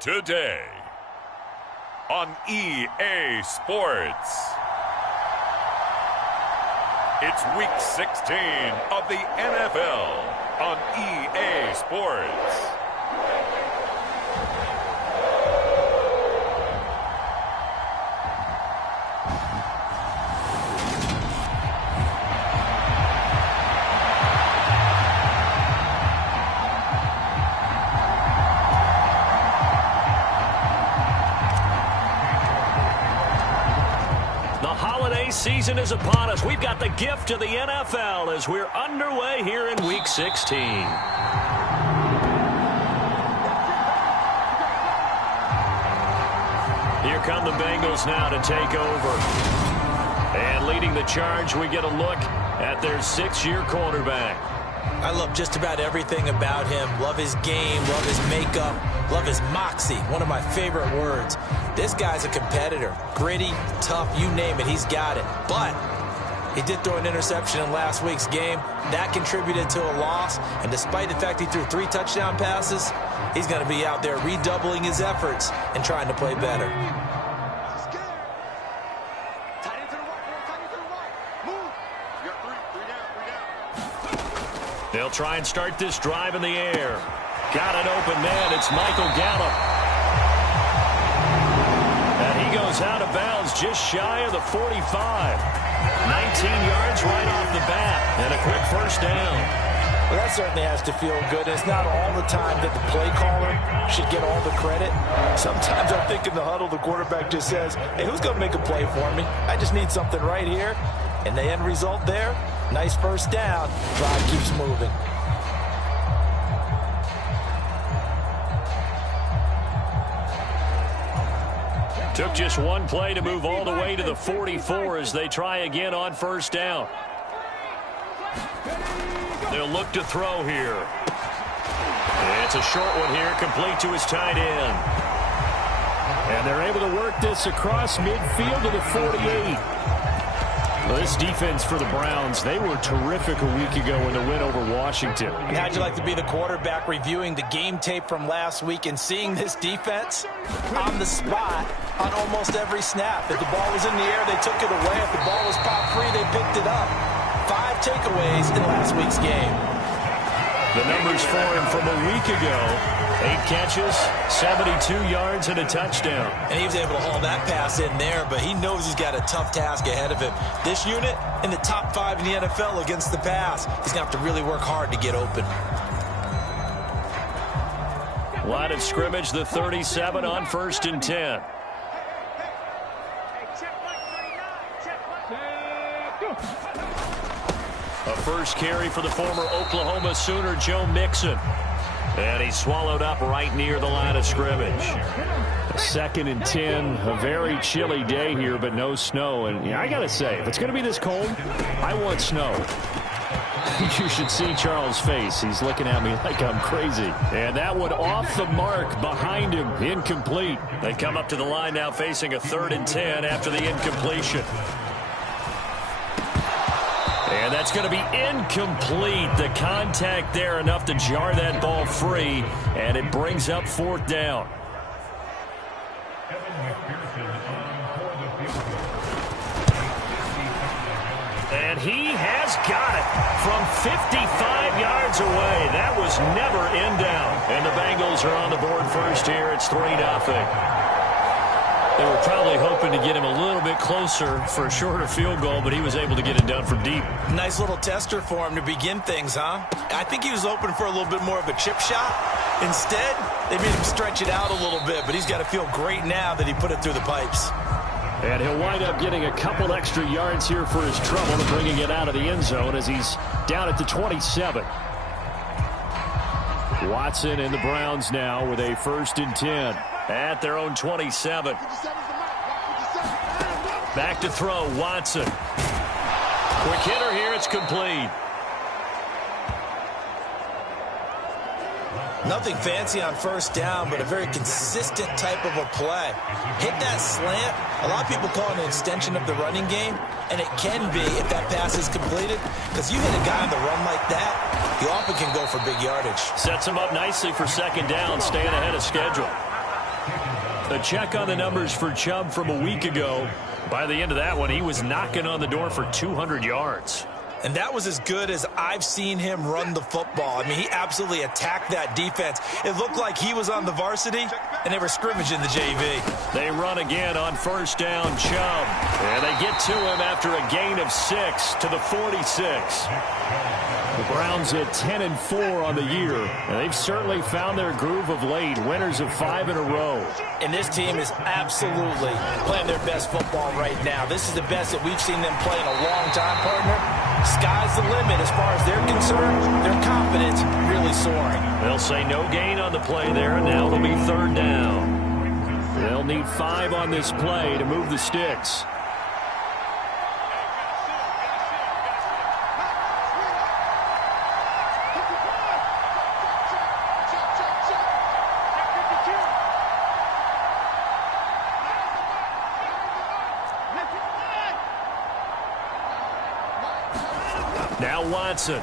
Today on EA Sports. It's week 16 of the NFL on EA Sports. Season is upon us. We've got the gift of the NFL as we're underway here in Week 16. Here come the Bengals now to take over. And leading the charge, we get a look at their six-year quarterback. I love just about everything about him. Love his game, love his makeup, love his moxie. One of my favorite words. This guy's a competitor. Gritty, tough, you name it, he's got it. But he did throw an interception in last week's game. That contributed to a loss. And despite the fact he threw 3 touchdown passes, he's going to be out there redoubling his efforts and trying to play better. They'll try and start this drive in the air. Got an open man. It's Michael Gallup. And he goes out of bounds just shy of the 45. 19 yards right off the bat. And a quick first down. Well, that certainly has to feel good. It's not all the time that the play caller should get all the credit. Sometimes I think in the huddle, the quarterback just says, hey, who's going to make a play for me? I just need something right here. And the end result there, nice first down. Drive keeps moving. Took just one play to move all the way to the 44 as they try again on first down. They'll look to throw here. It's a short one here, complete to his tight end. And they're able to work this across midfield to the 48. Well, this defense for the Browns, they were terrific a week ago in the win over Washington. And how'd you like to be the quarterback reviewing the game tape from last week and seeing this defense on the spot on almost every snap? If the ball was in the air, they took it away. If the ball was popped free, they picked it up. 5 takeaways in last week's game. The numbers for him from a week ago: 8 catches, 72 yards, and a touchdown. And he was able to haul that pass in there, but he knows he's got a tough task ahead of him. This unit in the top 5 in the NFL against the pass. He's going to have to really work hard to get open. Line of scrimmage, the 37 on 1st and 10. A first carry for the former Oklahoma Sooner, Joe Mixon. And he's swallowed up right near the line of scrimmage. 2nd and 10, a very chilly day here, but no snow. And yeah, I got to say, if it's going to be this cold, I want snow. You should see Charles' face. He's looking at me like I'm crazy. And that one off the mark behind him, incomplete. They come up to the line now facing a 3rd and 10 after the incompletion. And that's going to be incomplete. The contact there enough to jar that ball free, and it brings up 4th down. And he has got it from 55 yards away. That was never in down. And the Bengals are on the board first here. It's 3-0. They were probably hoping to get him a little bit closer for a shorter field goal, but he was able to get it done from deep. Nice little tester for him to begin things, huh? I think he was open for a little bit more of a chip shot. Instead, they made him stretch it out a little bit, but he's got to feel great now that he put it through the pipes. And he'll wind up getting a couple extra yards here for his trouble and bringing it out of the end zone as he's down at the 27. Watson and the Browns now with a 1st and 10 at their own 27. Back to throw, Watson. Quick hitter here, it's complete. Nothing fancy on first down, but a very consistent type of a play. Hit that slant. A lot of people call it an extension of the running game, and it can be if that pass is completed, because you hit a guy on the run like that, you often can go for big yardage. Sets him up nicely for 2nd down, staying ahead of schedule. A check on the numbers for Chubb from a week ago. By the end of that one, he was knocking on the door for 200 yards. And that was as good as I've seen him run the football. I mean, he absolutely attacked that defense. It looked like he was on the varsity, and they were scrimmaging the JV. They run again on first down, Chubb. And they get to him after a gain of 6 to the 46. The Browns at 10-4 on the year, and they've certainly found their groove of late, winners of 5 in a row. And this team is absolutely playing their best football right now. This is the best that we've seen them play in a long time, partner. Sky's the limit as far as they're concerned. Their confidence really soaring. They'll say no gain on the play there, and now it'll be third down. They'll need 5 on this play to move the sticks. Now Watson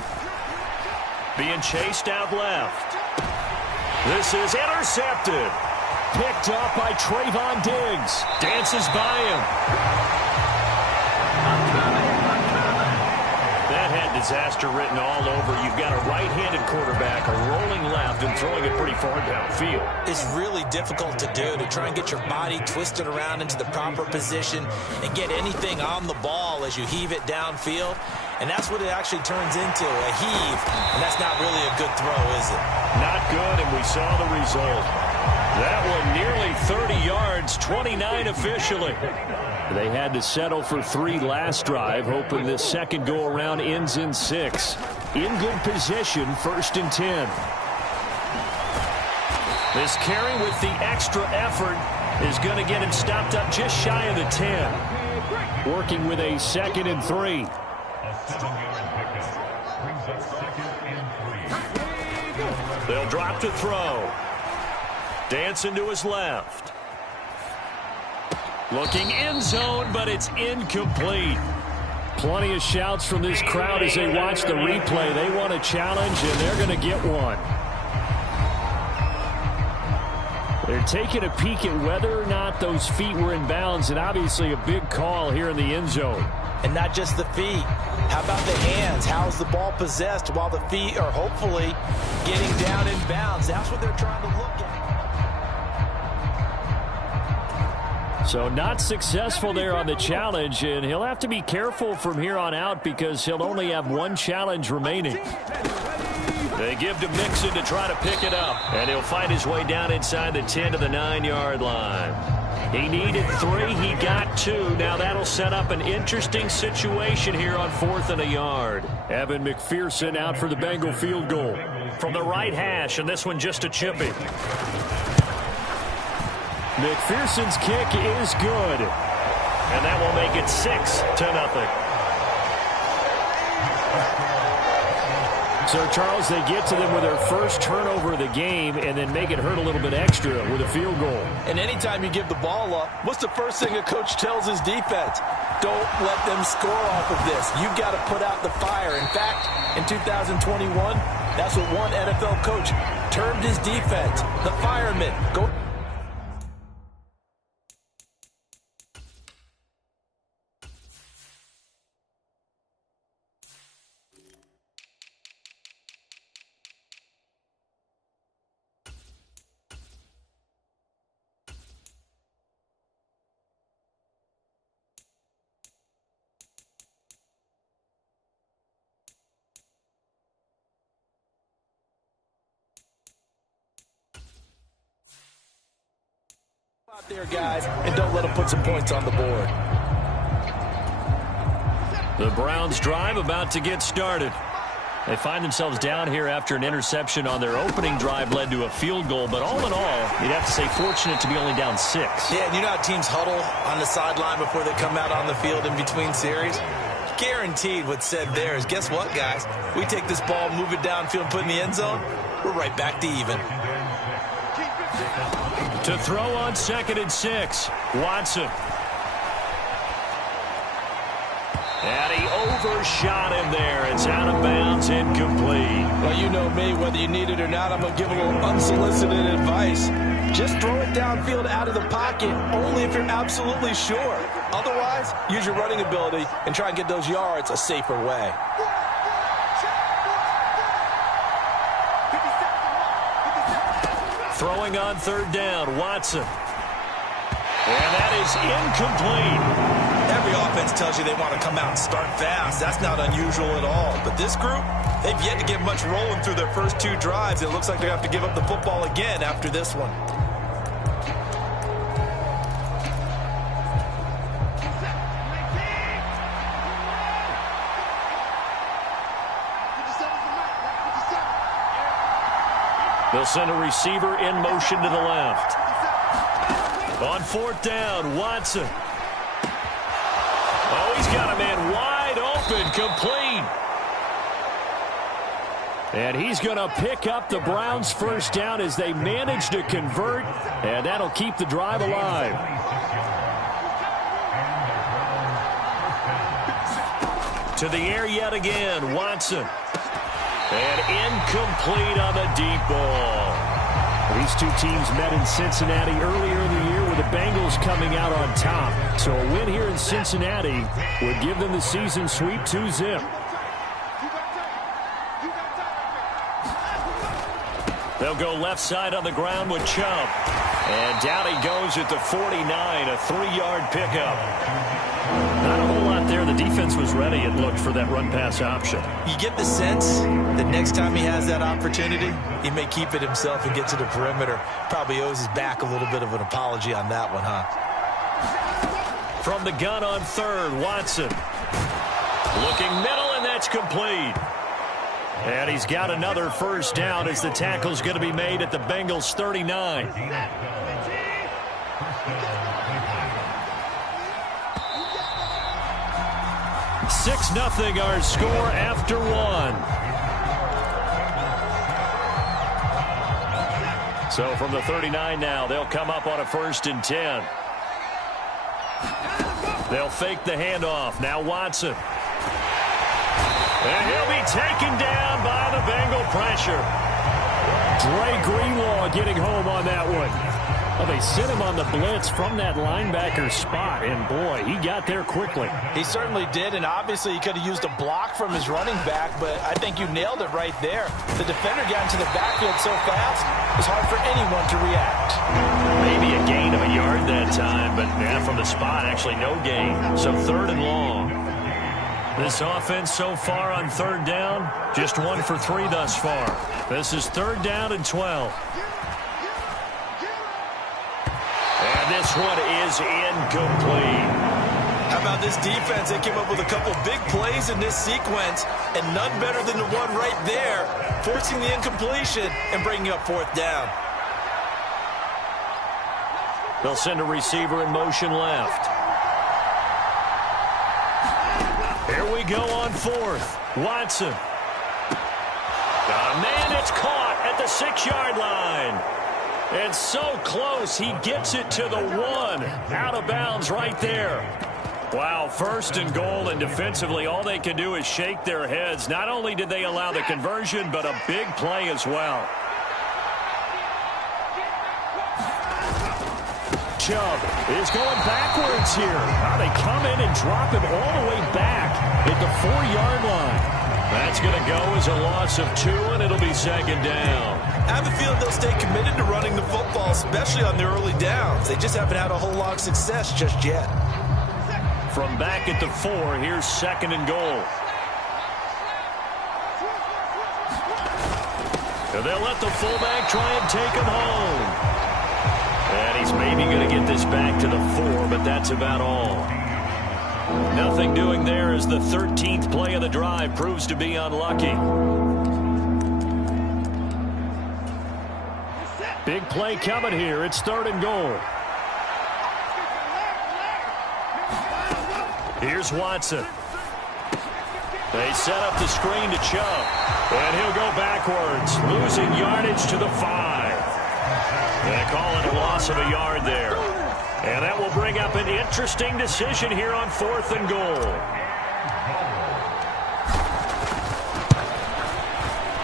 being chased out left. This is intercepted. Picked up by Trayvon Diggs. Dances by him. That had disaster written all over. You've got a right-handed quarterback, a rolling left, and throwing it pretty far downfield. It's really difficult to do, to try and get your body twisted around into the proper position and get anything on the ball as you heave it downfield. And that's what it actually turns into, a heave. And that's not really a good throw, is it? Not good, and we saw the result. That one nearly 30 yards, 29 officially. They had to settle for 3 last drive, hoping this second go-around ends in 6. In good position, 1st and 10. This carry with the extra effort is going to get him stopped up just shy of the 10. Working with a 2nd and 3. They'll drop to throw. Dancing to his left. Looking end zone, but it's incomplete. Plenty of shouts from this crowd as they watch the replay. They want a challenge, and they're going to get one. They're taking a peek at whether or not those feet were in bounds, and obviously a big call here in the end zone. And not just the feet. How about the hands? How's the ball possessed while the feet are hopefully getting down in bounds? That's what they're trying to look at. So not successful there on the challenge, and he'll have to be careful from here on out because he'll only have 1 challenge remaining. They give to Mixon to try to pick it up, and he'll find his way down inside the 10 to the 9-yard line. He needed 3. He got 2. Now that'll set up an interesting situation here on 4th and a yard. Evan McPherson out for the Bengal field goal. From the right hash, and this one just a chippy. McPherson's kick is good. And that will make it 6-0. So, Charles, they get to them with their first turnover of the game and then make it hurt a little bit extra with a field goal. And anytime you give the ball up, what's the first thing a coach tells his defense? Don't let them score off of this. You've got to put out the fire. In fact, in 2021, that's what one NFL coach termed his defense, the firemen. Go. Out there, guys, and don't let them put some points on the board. The Browns drive about to get started. They find themselves down here after an interception on their opening drive led to a field goal, but all in all, you'd have to say fortunate to be only down 6. Yeah, and you know how teams huddle on the sideline before they come out on the field in between series? Guaranteed what's said there is, guess what, guys? We take this ball, move it downfield, put it in the end zone, we're right back to even. To throw on 2nd and 6, Watson. And he overshot him there. It's out of bounds, incomplete. Well, you know me, whether you need it or not, I'm going to give a little unsolicited advice. Just throw it downfield out of the pocket only if you're absolutely sure. Otherwise, use your running ability and try and get those yards a safer way. Throwing on third down, Watson. And that is incomplete. Every offense tells you they want to come out and start fast. That's not unusual at all. But this group, they've yet to get much rolling through their first 2 drives. It looks like they have to give up the football again after this one. They'll send a receiver in motion to the left. On fourth down, Watson. Oh, he's got a man wide open, complete. And he's going to pick up the Browns' first down as they manage to convert, and that'll keep the drive alive. To the air yet again, Watson. And incomplete on the deep ball. These two teams met in Cincinnati earlier in the year with the Bengals coming out on top. So a win here in Cincinnati would give them the season sweep 2-zip. They'll go left side on the ground with Chubb. And down he goes at the 49, a 3-yard pickup. Not a whole lot there. The defense was ready, it looked, for that run-pass option. You get the sense that next time he has that opportunity, he may keep it himself and get to the perimeter. Probably owes his back a little bit of an apology on that one, huh? From the gun on third, Watson. Looking middle, and that's complete. And he's got another first down as the tackle's going to be made at the Bengals' 39. 6-0 our score after 1. So from the 39 now, they'll come up on a 1st and 10. They'll fake the handoff. Now Watson. And he'll be taken down by the Bengal pressure. Dre Greenlaw getting home on that one. Well, they sent him on the blitz from that linebacker spot, and boy, he got there quickly. He certainly did, and obviously he could have used a block from his running back, but I think you nailed it right there. The defender got into the backfield so fast, it was hard for anyone to react. Maybe a gain of a yard that time, but from the spot, actually no gain. So 3rd and long. This offense so far on 3rd down, just 1 for 3 thus far. This is 3rd down and 12. And this one is incomplete. How about this defense? They came up with a couple big plays in this sequence, and none better than the one right there, forcing the incompletion and bringing up 4th down. They'll send a receiver in motion left. Here we go on 4th. Watson. Man, it's caught at the 6-yard line. It's so close, he gets it to the 1. Out of bounds right there. Wow, 1st and goal, and defensively all they can do is shake their heads. Not only did they allow the conversion, but a big play as well. Chubb is going backwards here. Now they come in and drop him all the way back at the 4-yard line. That's going to go as a loss of 2, and it'll be 2nd down. I have a feeling they'll stay committed to running the football, especially on their early downs. They just haven't had a whole lot of success just yet. From back at the 4, here's 2nd and goal. And they'll let the fullback try and take him home. And he's maybe going to get this back to the 4, but that's about all. Nothing doing there as the 13th play of the drive proves to be unlucky. Big play coming here. It's 3rd and goal. Here's Watson. They set up the screen to Chubb. And he'll go backwards, losing yardage to the 5. They call it a loss of a yard there. And that will bring up an interesting decision here on 4th and goal.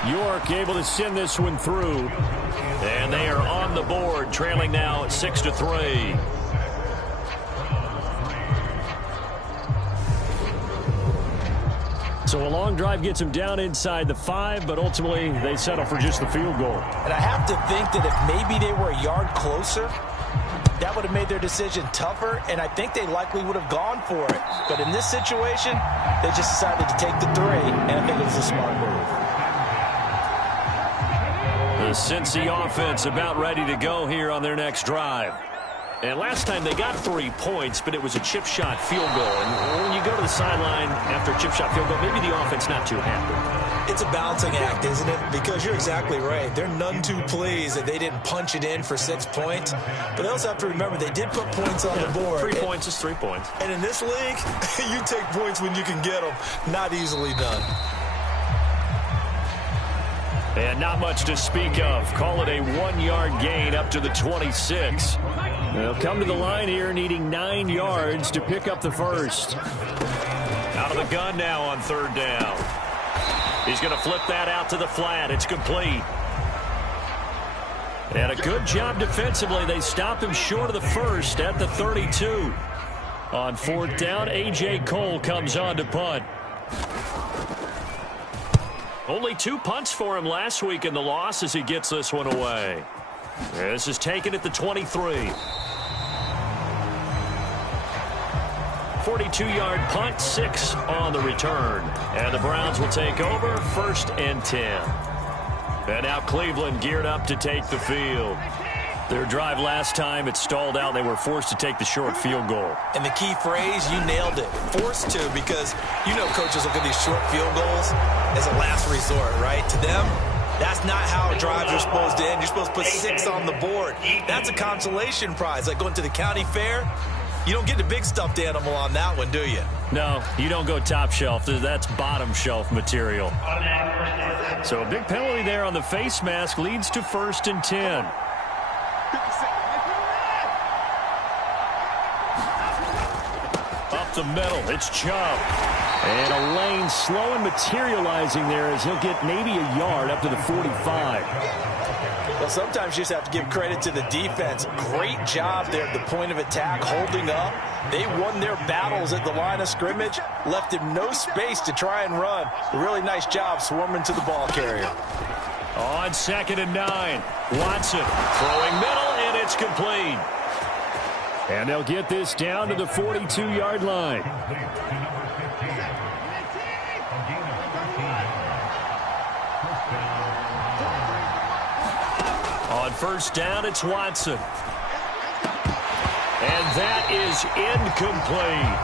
York able to send this one through. And they are on the board, trailing now 6-3. So a long drive gets them down inside the 5, but ultimately they settle for just the field goal. And I have to think that if maybe they were a yard closer, that would have made their decision tougher, and I think they likely would have gone for it. But in this situation, they just decided to take the 3, and I think it was a smart move. The Cincy offense about ready to go here on their next drive. And last time they got 3 points, but it was a chip shot field goal. And when you go to the sideline after a chip shot field goal, maybe the offense not too happy. It's a balancing act, isn't it? Because you're exactly right. They're none too pleased that they didn't punch it in for 6 points. But they also have to remember they did put points on the board. 3 points is 3 points. And in this league, you take points when you can get them. Not easily done. And not much to speak of. Call it a 1-yard gain up to the 26. They'll come to the line here needing 9 yards to pick up the first. Out of the gun now on 3rd down. He's going to flip that out to the flat. It's complete. And a good job defensively. They stop him short of the first at the 32. On 4th down, A.J. Cole comes on to punt. Only 2 punts for him last week in the loss as he gets this one away. This is taken at the 23. 42-yard punt, 6 on the return. And the Browns will take over, 1st and 10. And now Cleveland geared up to take the field. Their drive last time, it stalled out. They were forced to take the short field goal. And the key phrase, you nailed it. Forced to, because you know coaches look at these short field goals as a last resort, right? To them, that's not how drives are supposed to end. You're supposed to put 6 on the board. That's a consolation prize. Like going to the county fair, you don't get the big stuffed animal on that one, do you? No, you don't go top shelf. That's bottom shelf material. So a big penalty there on the face mask leads to 1st and 10. Up the middle, it's Chubb. And a lane slow and materializing there as he'll get maybe a yard up to the 45. Well, sometimes you just have to give credit to the defense. Great job there at the point of attack, holding up. They won their battles at the line of scrimmage, left him no space to try and run. A really nice job swarming to the ball carrier. On 2nd and 9, Watson throwing middle, and it's complete. And they'll get this down to the 42-yard line. On 1st down, it's Watson. And that is incomplete.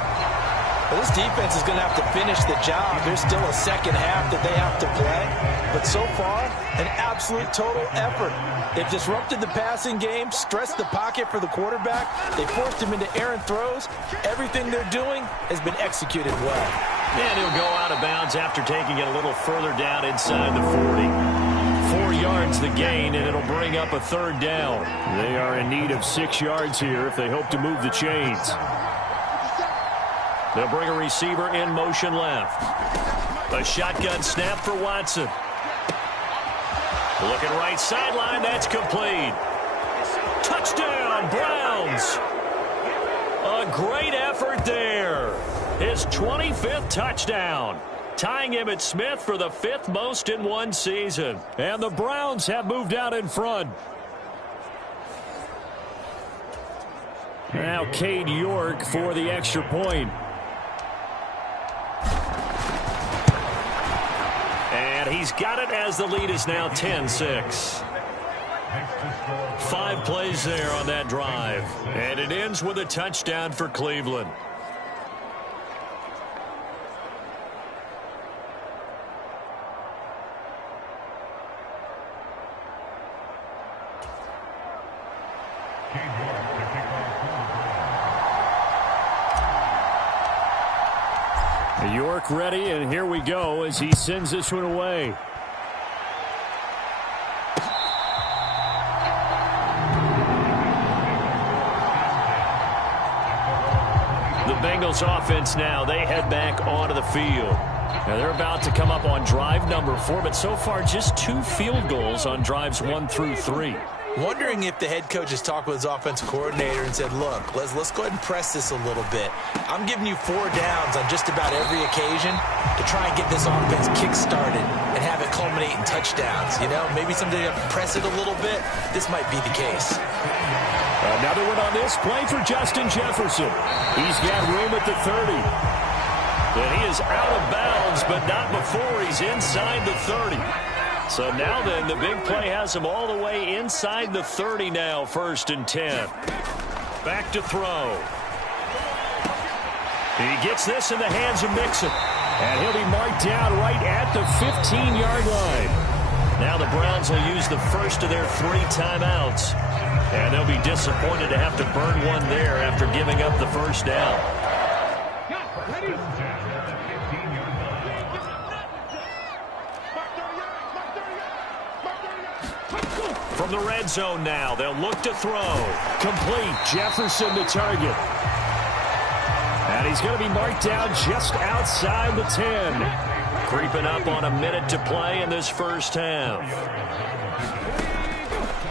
Well, this defense is going to have to finish the job. There's still a second half that they have to play. But so far, an absolute total effort. They've disrupted the passing game, stressed the pocket for the quarterback. They forced him into errant throws. Everything they're doing has been executed well. And he'll go out of bounds after taking it a little further down inside the 40. 4 yards the gain, and it'll bring up a 3rd down. They are in need of 6 yards here if they hope to move the chains. They'll bring a receiver in motion left. A shotgun snap for Watson. Looking right sideline, that's complete. Touchdown, Browns. A great effort there. His 25th touchdown. Tying Emmitt Smith for the 5th most in one season. And the Browns have moved out in front. Now Cade York for the extra point. And he's got it as the lead is now 10-6. 5 plays there on that drive. And it ends with a touchdown for Cleveland. York ready, and here we go as he sends this one away. The Bengals offense now, they head back onto the field. Now they're about to come up on drive number 4, but so far just 2 field goals on drives 1 through 3. Wondering if the head coach has talked with his offensive coordinator and said, look, let's go ahead and press this a little bit. I'm giving you 4 downs on just about every occasion to try and get this offense kick-started and have it culminate in touchdowns. You know, maybe someday you have to press it a little bit. This might be the case. Another one on this play for Justin Jefferson. He's got room at the 30. And he is out of bounds, but not before he's inside the 30. So now then, the big play has him all the way inside the 30 now, 1st and 10. Back to throw. He gets this in the hands of Mixon. And he'll be marked down right at the 15-yard line. Now the Browns will use the first of their 3 timeouts. And they'll be disappointed to have to burn one there after giving up the first down. From the red zone now, they'll look to throw. Complete. Jefferson to target. And he's going to be marked down just outside the 10. Creeping up on a minute to play in this first half.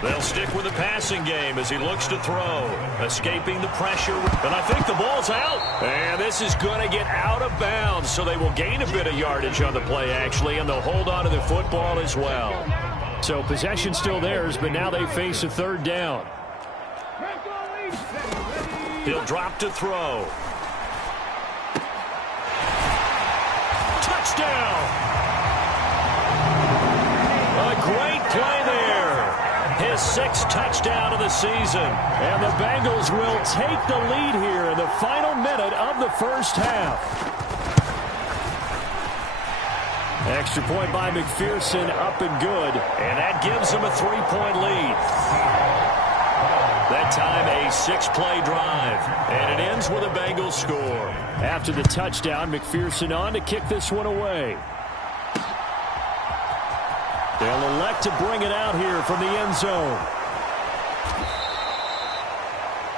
They'll stick with the passing game as he looks to throw. Escaping the pressure. And I think the ball's out. And this is going to get out of bounds, so they will gain a bit of yardage on the play, actually, and they'll hold on to the football as well. So possession still theirs, but now they face a 3rd down. He'll drop to throw. Touchdown! A great play there. His 6th touchdown of the season. And the Bengals will take the lead here in the final minute of the first half. Extra point by McPherson, up and good. And that gives them a 3-point lead. That time a 6-play drive. And it ends with a Bengals score. After the touchdown, McPherson on to kick this one away. They'll elect to bring it out here from the end zone.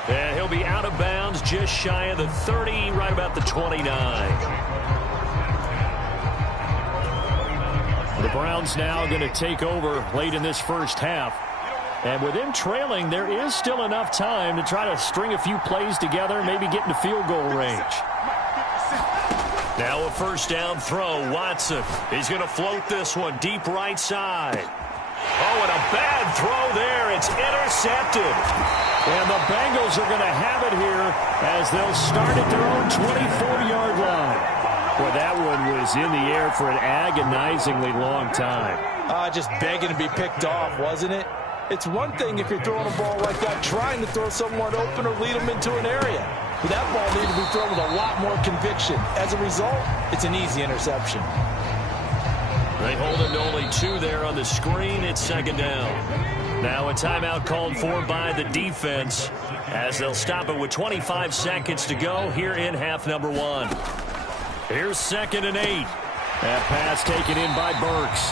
And he'll be out of bounds just shy of the 30, right about the 29. The Browns now going to take over late in this first half. And with them trailing, there is still enough time to try to string a few plays together, maybe get into field goal range. Now a first down throw. Watson. He's going to float this one deep right side. Oh, and a bad throw there. It's intercepted. And the Bengals are going to have it here as they'll start at their own 24-yard line. Well, that one was in the air for an agonizingly long time. Just begging to be picked off, wasn't it? It's one thing if you're throwing a ball like that, trying to throw someone open or lead them into an area. But that ball needed to be thrown with a lot more conviction. As a result, it's an easy interception. They hold him to only 2 there on the screen. It's 2nd down. Now a timeout called for by the defense as they'll stop it with 25 seconds to go here in half number 1. Here's 2nd and 8. That pass taken in by Burks.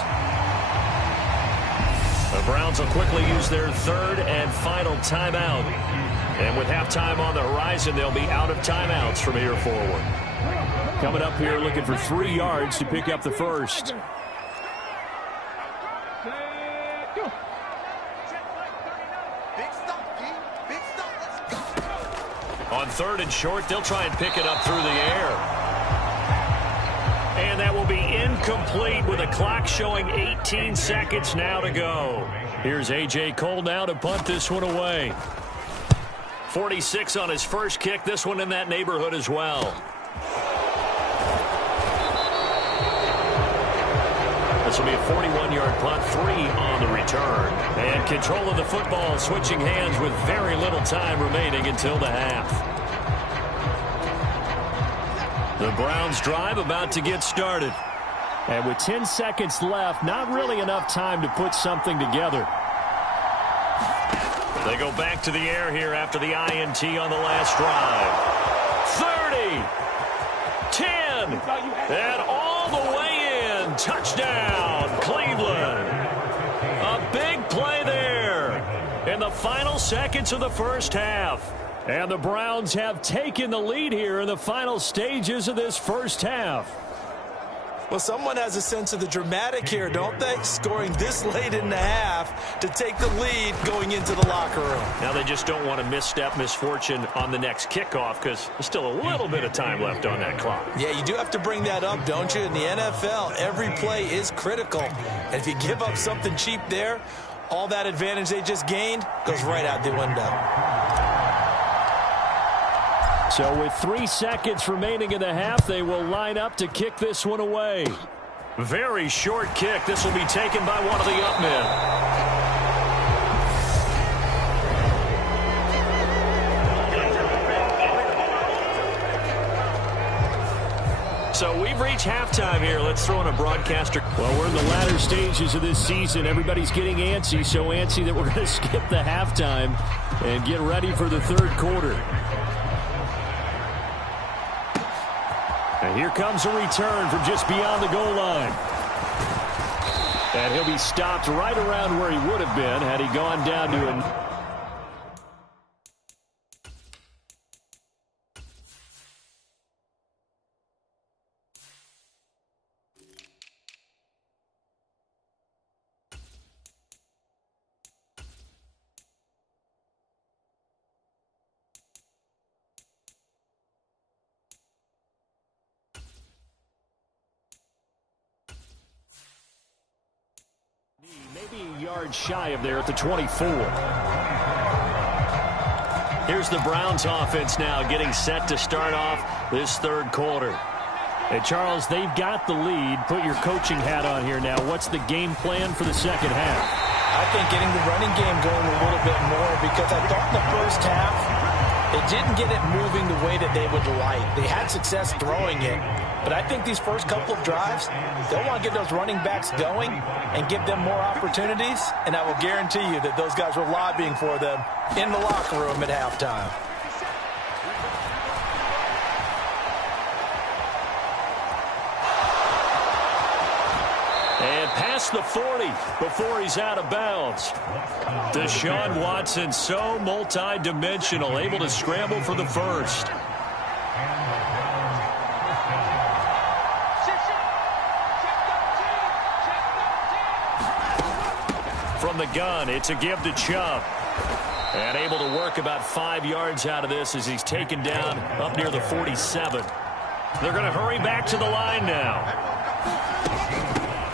The Browns will quickly use their 3rd and final timeout. And with halftime on the horizon, they'll be out of timeouts from here forward. Coming up here looking for 3 yards to pick up the first. On 3rd and short, they'll try and pick it up through the air. And that will be incomplete with a clock showing 18 seconds now to go. Here's A.J. Cole now to punt this one away. 46 on his first kick. This one in that neighborhood as well. This will be a 41-yard punt, 3 on the return. And control of the football switching hands with very little time remaining until the half. The Browns drive about to get started. And with 10 seconds left, not really enough time to put something together. They go back to the air here after the INT on the last drive. 30, 10, and all the way in. Touchdown, Cleveland. A big play there in the final seconds of the first half. And the Browns have taken the lead here in the final stages of this first half. Well, someone has a sense of the dramatic here, don't they? Scoring this late in the half to take the lead going into the locker room. Now they just don't want to misstep misfortune on the next kickoff because there's still a little bit of time left on that clock. Yeah, you do have to bring that up, don't you? In the NFL, every play is critical. And if you give up something cheap there, all that advantage they just gained goes right out the window. So with 3 seconds remaining in the half, they will line up to kick this one away. Very short kick. This will be taken by one of the up men. So we've reached halftime here. Let's throw in a broadcaster. Well, we're in the latter stages of this season. Everybody's getting antsy, so antsy that we're going to skip the halftime and get ready for the third quarter. And here comes a return from just beyond the goal line. And he'll be stopped right around where he would have been had he gone down to an... Maybe a yard shy of there at the 24. Here's the Browns offense now getting set to start off this third quarter. Hey, Charles, they've got the lead. Put your coaching hat on here now. What's the game plan for the second half? I think getting the running game going a little bit more because I thought in the first half they didn't get it moving the way that they would like. They had success throwing it. But I think these first couple of drives, they'll want to get those running backs going and give them more opportunities. And I will guarantee you that those guys were lobbying for them in the locker room at halftime. And past the 40 before he's out of bounds. Deshaun Watson, so multi-dimensional, able to scramble for the first. From the gun, it's a give to Chubb. And able to work about 5 yards out of this as he's taken down up near the 47. They're going to hurry back to the line now.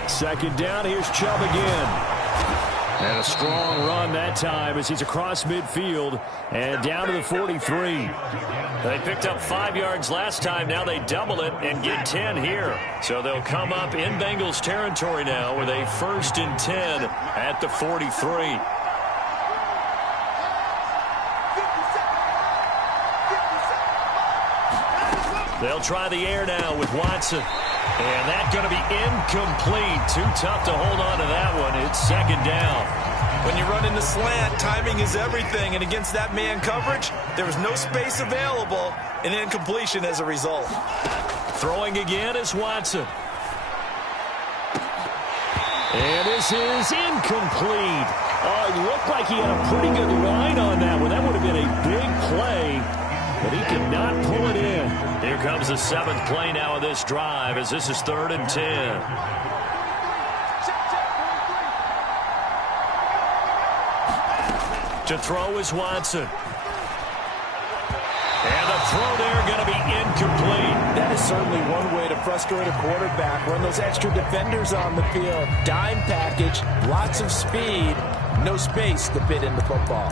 Second down, here's Chubb again. And a strong run that time as he's across midfield and down to the 43. They picked up 5 yards last time. Now they double it and get 10 here. So they'll come up in Bengals territory now with a 1st and 10 at the 43. They'll try the air now with Watson. And that's going to be incomplete. Too tough to hold on to that one. It's second down. When you run in the slant, timing is everything. And against that man coverage, there was no space available. And incompletion as a result. Throwing again is Watson. And this is incomplete. Oh, it looked like he had a pretty good line on that one. That would have been a big play. But he could not pull it in. Here comes the 7th play now of this drive as this is 3rd and 10. To throw is Watson. And the throw there going to be incomplete. That is certainly one way to frustrate a quarterback. Run those extra defenders on the field. Dime package, lots of speed, no space to fit in the football.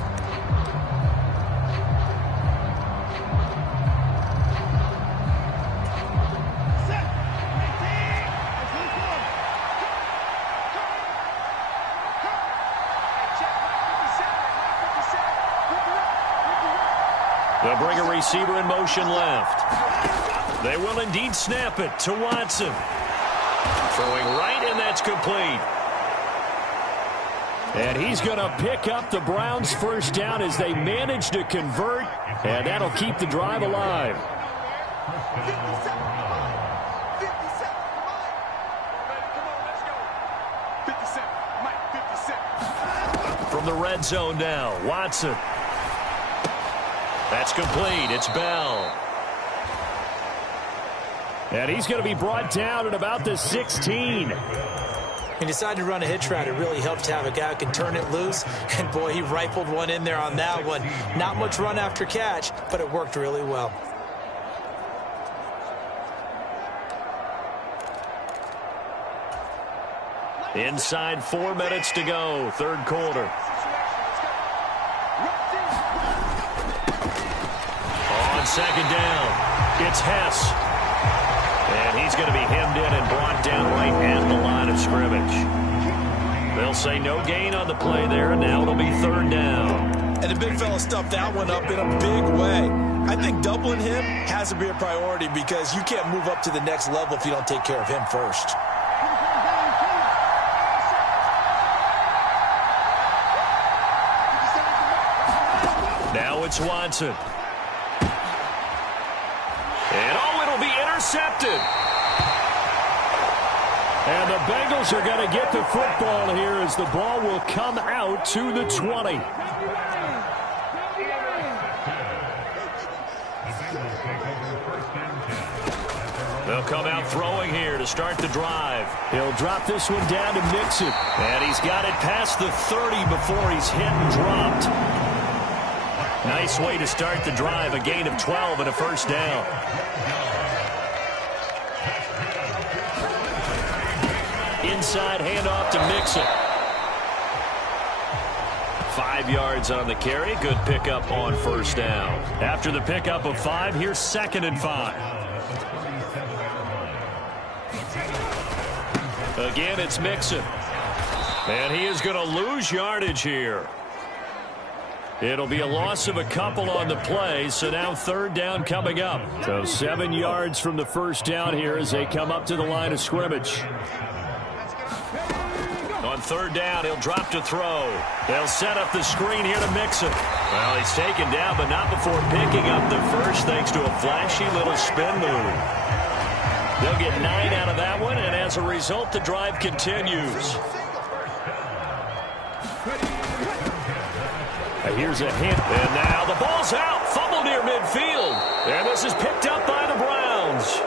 They'll bring a receiver in motion left. They will indeed snap it to Watson. Throwing right, and that's complete. And he's going to pick up the Browns' first down as they manage to convert, and that'll keep the drive alive. From the red zone now, Watson. That's complete. It's Bell. And he's going to be brought down at about the 16. He decided to run a hitch route. It really helped to have a guy who can turn it loose. And, boy, he rifled one in there on that one. Not much run after catch, but it worked really well. Inside 4 minutes to go, third quarter. On second down, it's Hess. And he's going to be hemmed in and brought down right at the line of scrimmage. They'll say no gain on the play there, and now it'll be third down. And the big fella stuffed that one up in a big way. I think doubling him has to be a priority because you can't move up to the next level if you don't take care of him first. Now it's Watson. And it'll be intercepted. And the Bengals are going to get the football here as the ball will come out to the 20. They'll come out throwing here to start the drive. He'll drop this one down to Mixon. And he's got it past the 30 before he's hit and dropped. Nice way to start the drive, a gain of 12 and a first down. Inside handoff to Mixon. 5 yards on the carry. Good pickup on first down. After the pickup of 5, here's 2nd and 5. Again, it's Mixon. And he is going to lose yardage here. It'll be a loss of a couple on the play, so now third down coming up. So 7 yards from the first down here as they come up to the line of scrimmage. On third down, he'll drop to throw. They'll set up the screen here to Mixon. Well, he's taken down, but not before picking up the first thanks to a flashy little spin move. They'll get 9 out of that one, and as a result, the drive continues. Here's a hit, and now the ball's out. Fumble near midfield, and this is picked up by the Browns.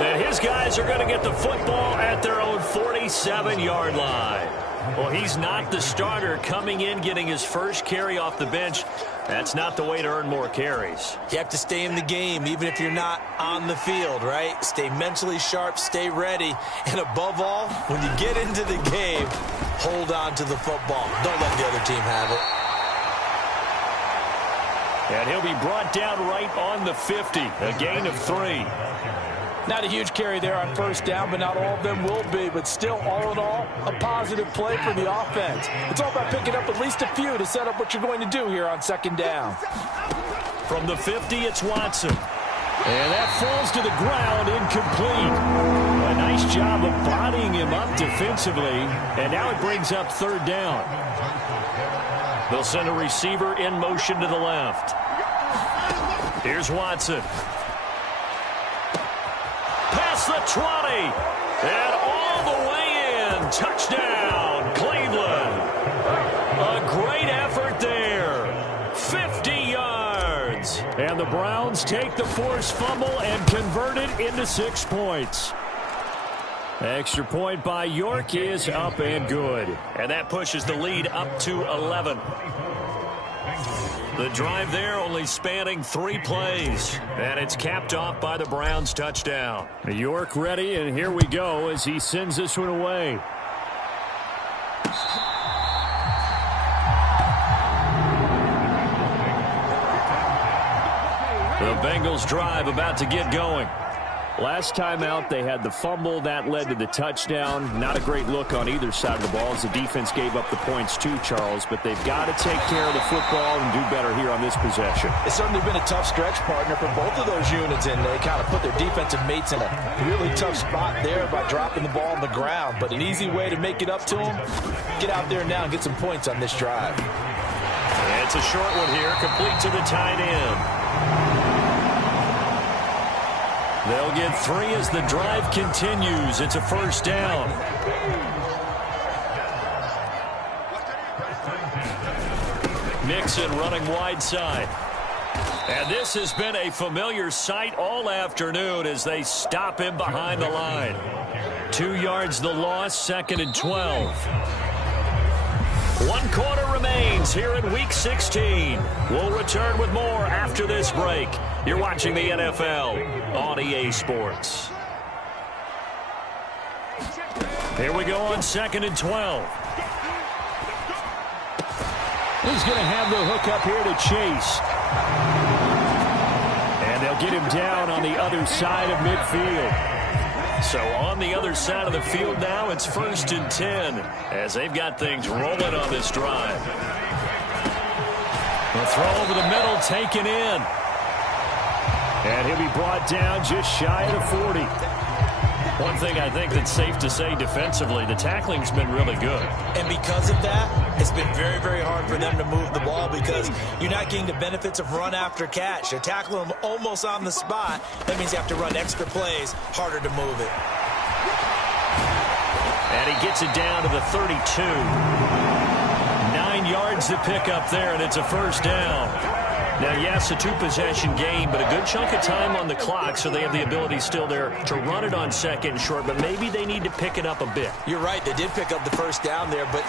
And his guys are going to get the football at their own 47-yard line. Well, he's not the starter coming in, getting his first carry off the bench. That's not the way to earn more carries. You have to stay in the game, even if you're not on the field, right? Stay mentally sharp, stay ready, and above all, when you get into the game, hold on to the football. Don't let the other team have it. And he'll be brought down right on the 50, a gain of 3. Not a huge carry there on first down, but not all of them will be. But still, all in all, a positive play for the offense. It's all about picking up at least a few to set up what you're going to do here on second down. From the 50, it's Watson. And that falls to the ground, incomplete. A nice job of bodying him up defensively. And now it brings up third down. They'll send a receiver in motion to the left. Here's Watson. Past the 20. And all the way in. Touchdown, Cleveland. A great effort there. 50 yards. And the Browns take the forced fumble and convert it into 6 points. Extra point by York is up and good. And that pushes the lead up to 11. The drive there only spanning 3 plays. And it's capped off by the Browns touchdown. York ready, and here we go as he sends this one away. The Bengals drive about to get going. Last time out, they had the fumble. That led to the touchdown. Not a great look on either side of the ball as the defense gave up the points too, Charles. But they've got to take care of the football and do better here on this possession. It's certainly been a tough stretch, partner, for both of those units, and they kind of put their defensive mates in a really tough spot there by dropping the ball on the ground. But an easy way to make it up to them, get out there now and get some points on this drive. And it's a short one here, complete to the tight end. They'll get 3 as the drive continues. It's a first down. Mixon running wide side. And this has been a familiar sight all afternoon as they stop him behind the line. 2 yards the loss, 2nd and 12. 1 quarter remains here in Week 16. We'll return with more after this break. You're watching the NFL on EA Sports. Here we go on 2nd and 12. He's going to have the hook up here to Chase. And they'll get him down on the other side of midfield. So on the other side of the field now, it's 1st and 10 as they've got things rolling on this drive. The throw over the middle, taken in. And he'll be brought down just shy of the 40. One thing I think that's safe to say defensively, the tackling's been really good. And because of that, it's been very, very hard for them to move the ball because you're not getting the benefits of run after catch. They're tackling them almost on the spot. That means you have to run extra plays, harder to move it. And he gets it down to the 32. 9 yards to pick up there, and it's a 1st down. Now, yes, a 2-possession game, but a good chunk of time on the clock, so they have the ability still there to run it on 2nd and short, but maybe they need to pick it up a bit. You're right. They did pick up the 1st down there, but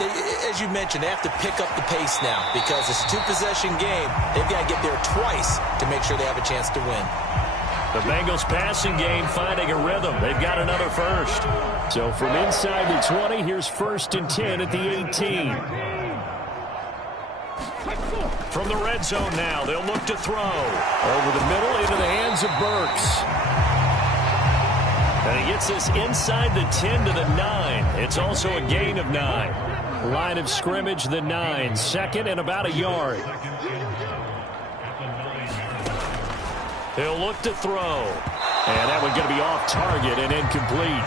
as you mentioned, they have to pick up the pace now because it's a 2-possession game. They've got to get there twice to make sure they have a chance to win. The Bengals passing game finding a rhythm. They've got another 1st. So from inside the 20, here's 1st and 10 at the 18. From the red zone now, they'll look to throw. Over the middle into the hands of Burks. And he gets this inside the 10 to the 9. It's also a gain of 9. Line of scrimmage, the 9. 2nd and about a yard. He'll look to throw. And that one's going to be off target and incomplete.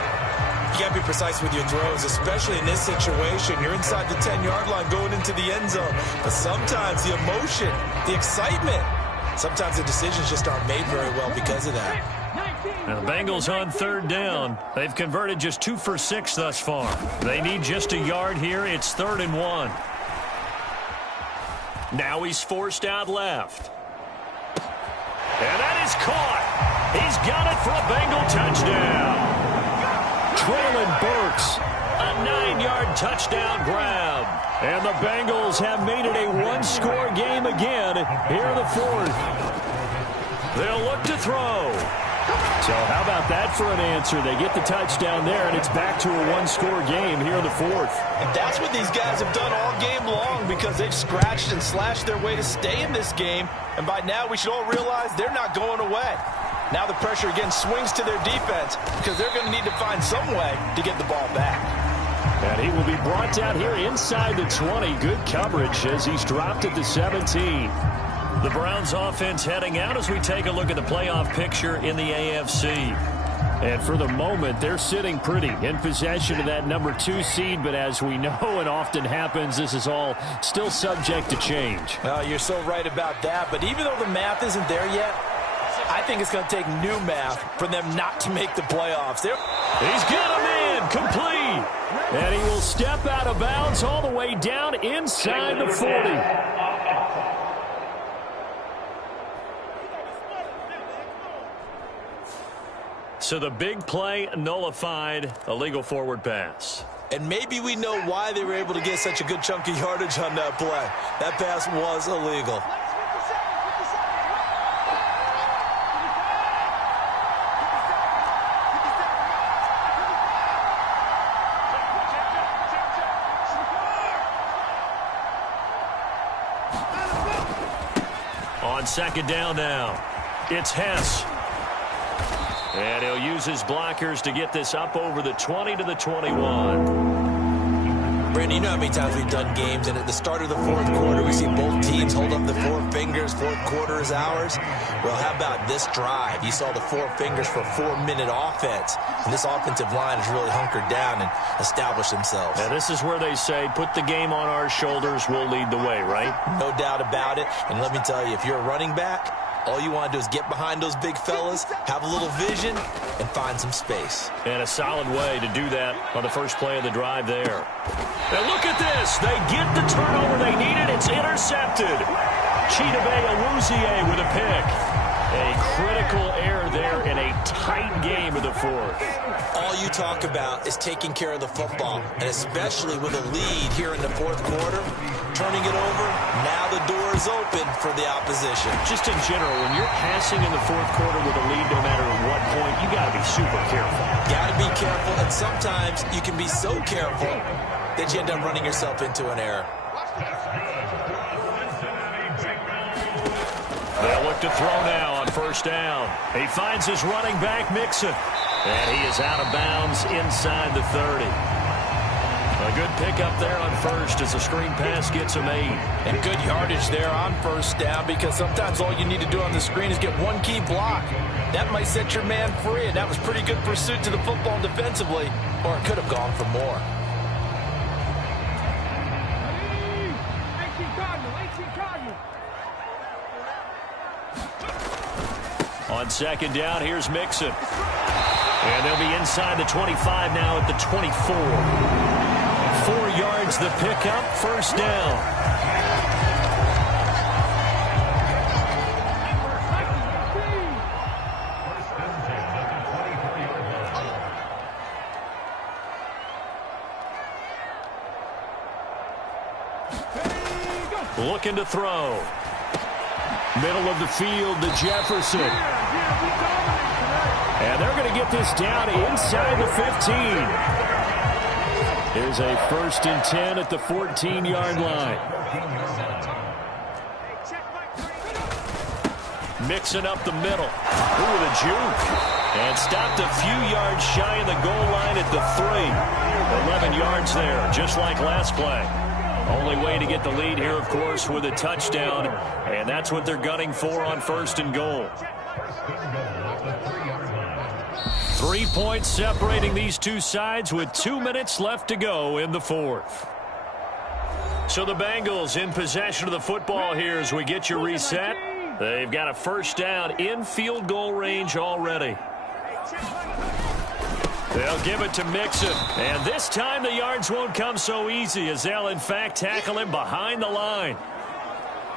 You got to be precise with your throws, especially in this situation. You're inside the 10-yard line going into the end zone. But sometimes the emotion, the excitement, sometimes the decisions just aren't made very well because of that. Now the Bengals on 3rd down. They've converted just 2 for 6 thus far. They need just a yard here. It's 3rd and 1. Now he's forced out left. And that is caught. He's got it for a Bengal touchdown. Traylon Burks. A 9-yard touchdown grab. And the Bengals have made it a 1-score game again here in the 4th. They'll look to throw. So how about that for an answer? They get the touchdown there, and it's back to a 1-score game here in the 4th. And that's what these guys have done all game long because they've scratched and slashed their way to stay in this game. And by now, we should all realize they're not going away. Now the pressure again swings to their defense because they're going to need to find some way to get the ball back. And he will be brought down here inside the 20. Good coverage as he's dropped at the 17. The Browns offense heading out as we take a look at the playoff picture in the AFC. And for the moment, they're sitting pretty in possession of that number 2 seed. But as we know it often happens, this is all still subject to change. You're so right about that. But even though the math isn't there yet, I think it's going to take new math for them not to make the playoffs. He's got him in, complete. And he will step out of bounds all the way down inside the 40. So the big play nullified, a legal forward pass. And maybe we know why they were able to get such a good chunk of yardage on that play. That pass was illegal. On 2nd down now, it's Hess. And he'll use his blockers to get this up over the 20 to the 21. Brandon, you know how many times we've done games, and at the start of the 4th quarter, we see both teams hold up the 4 fingers, 4th quarter is ours. Well, how about this drive? You saw the 4 fingers for a 4-minute offense, and this offensive line has really hunkered down and established themselves. Now, this is where they say, put the game on our shoulders, we'll lead the way, right? No doubt about it, and let me tell you, if you're a running back, all you want to do is get behind those big fellas, have a little vision, and find some space. And a solid way to do that on the first play of the drive there. And look at this. They get the turnover they needed. It's intercepted. Chidobe with a pick. A critical error there in a tight game of the fourth. All you talk about is taking care of the football, and especially with a lead here in the fourth quarter, turning it over, now the door is open for the opposition. Just in general, when you're passing in the fourth quarter with a lead, no matter at what point, you got to be super careful. Got to be careful, and sometimes you can be so careful that you end up running yourself into an error. They'll look to throw now on first down. He finds his running back, Mixon. And he is out of bounds inside the 30. A good pickup there on first as the screen pass gets him 8. And good yardage there on first down, because sometimes all you need to do on the screen is get one key block. That might set your man free, and that was pretty good pursuit to the football defensively, or it could have gone for more. On second down, here's Mixon. And they'll be inside the 25 now at the 24. 4 yards the pickup, first down. Looking to throw. Middle of the field to Jefferson. And they're going to get this down inside the 15. Here's a 1st and 10 at the 14-yard line. Mixing up the middle. Ooh, the juke. And stopped a few yards shy of the goal line at the 3. 11 yards there, just like last play. Only way to get the lead here, of course, with a touchdown. And that's what they're gunning for on 1st and goal. 3 points separating these two sides with 2 minutes left to go in the fourth. So the Bengals in possession of the football here as we get you reset. They've got a first down in field goal range already. They'll give it to Mixon. And this time the yards won't come so easy as they'll, in fact, tackle him behind the line.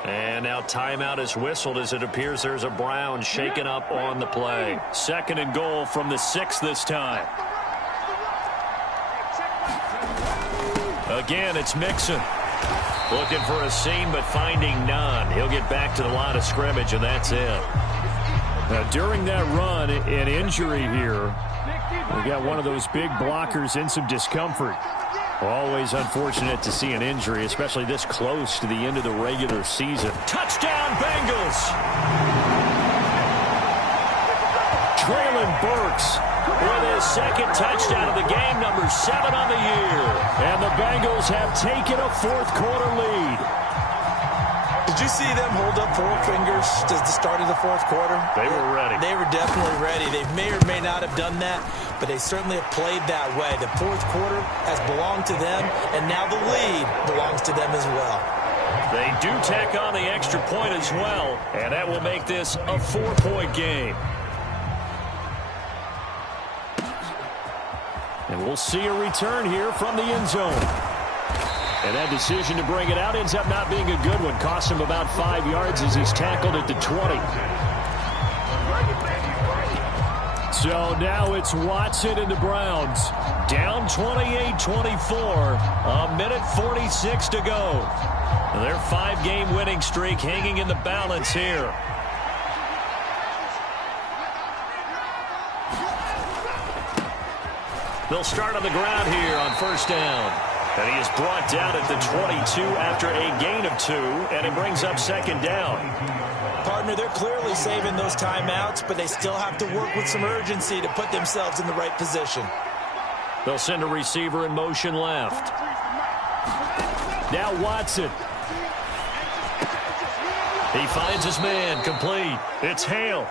And now timeout is whistled as it appears there's a Brown shaken up on the play. 2nd and goal from the 6 this time. Again, it's Mixon. Looking for a seam, but finding none. He'll get back to the line of scrimmage, and that's it. Now, during that run, an injury here. We got one of those big blockers in some discomfort. Always unfortunate to see an injury, especially this close to the end of the regular season. Touchdown, Bengals! Traylon Burks with his 2nd touchdown of the game, number 7 on the year. And the Bengals have taken a 4th quarter lead. Did you see them hold up 4 fingers at the start of the 4th quarter? They were ready. They were definitely ready. They may or may not have done that, but they certainly have played that way. The 4th quarter has belonged to them, and now the lead belongs to them as well. They do tack on the extra point as well, and that will make this a 4-point game. And we'll see a return here from the end zone. And that decision to bring it out ends up not being a good one. Cost him about 5 yards as he's tackled at the 20. So now it's Watson and the Browns. Down 28-24. A minute 46 to go. Their 5-game winning streak hanging in the balance here. They'll start on the ground here on first down. And he is brought down at the 22 after a gain of 2, and it brings up 2nd down. Partner, they're clearly saving those timeouts, but they still have to work with some urgency to put themselves in the right position. They'll send a receiver in motion left. Now Watson. He finds his man, complete. It's Hale.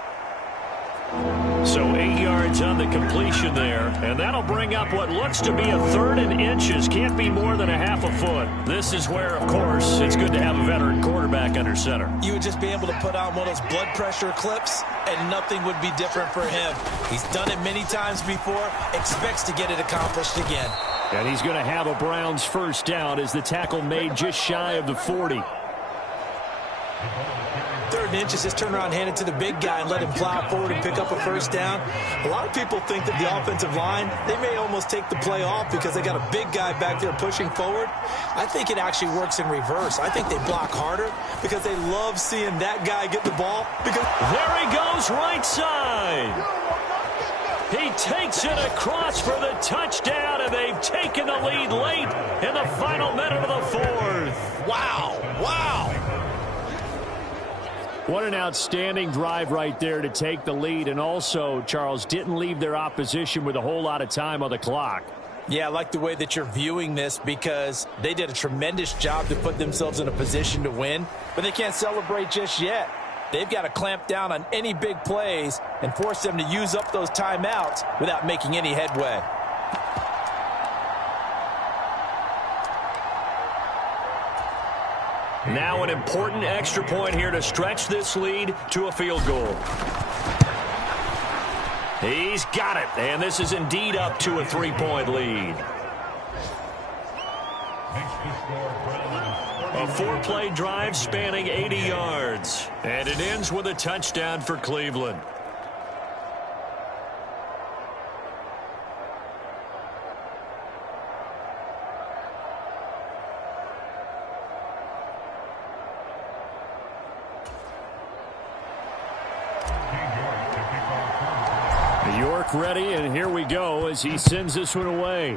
So 8 yards on the completion there, and that'll bring up what looks to be a 3rd and inches. Can't be more than a half a foot. This is where, of course, it's good to have a veteran quarterback under center. You would just be able to put on one of those blood pressure clips, and nothing would be different for him. He's done it many times before, expects to get it accomplished again. And he's going to have a Browns first down as the tackle made just shy of the 40. 3rd and inches, just turn around, hand it to the big guy, and let him plow forward and pick up a first down. A lot of people think that the offensive line, they may almost take the play off because they got a big guy back there pushing forward. I think it actually works in reverse. I think they block harder because they love seeing that guy get the ball. Because there he goes, right side. He takes it across for the touchdown, and they've taken the lead late in the final minute of the 4th. Wow, wow. What an outstanding drive right there to take the lead. And also, Charles, didn't leave their opposition with a whole lot of time on the clock. Yeah, I like the way that you're viewing this because they did a tremendous job to put themselves in a position to win, but they can't celebrate just yet. They've got to clamp down on any big plays and force them to use up those timeouts without making any headway. Now an important extra point here to stretch this lead to a field goal. He's got it, and this is indeed up to a 3-point lead. A 4-play drive spanning 80 yards, and it ends with a touchdown for Cleveland. York ready, and here we go as he sends this one away.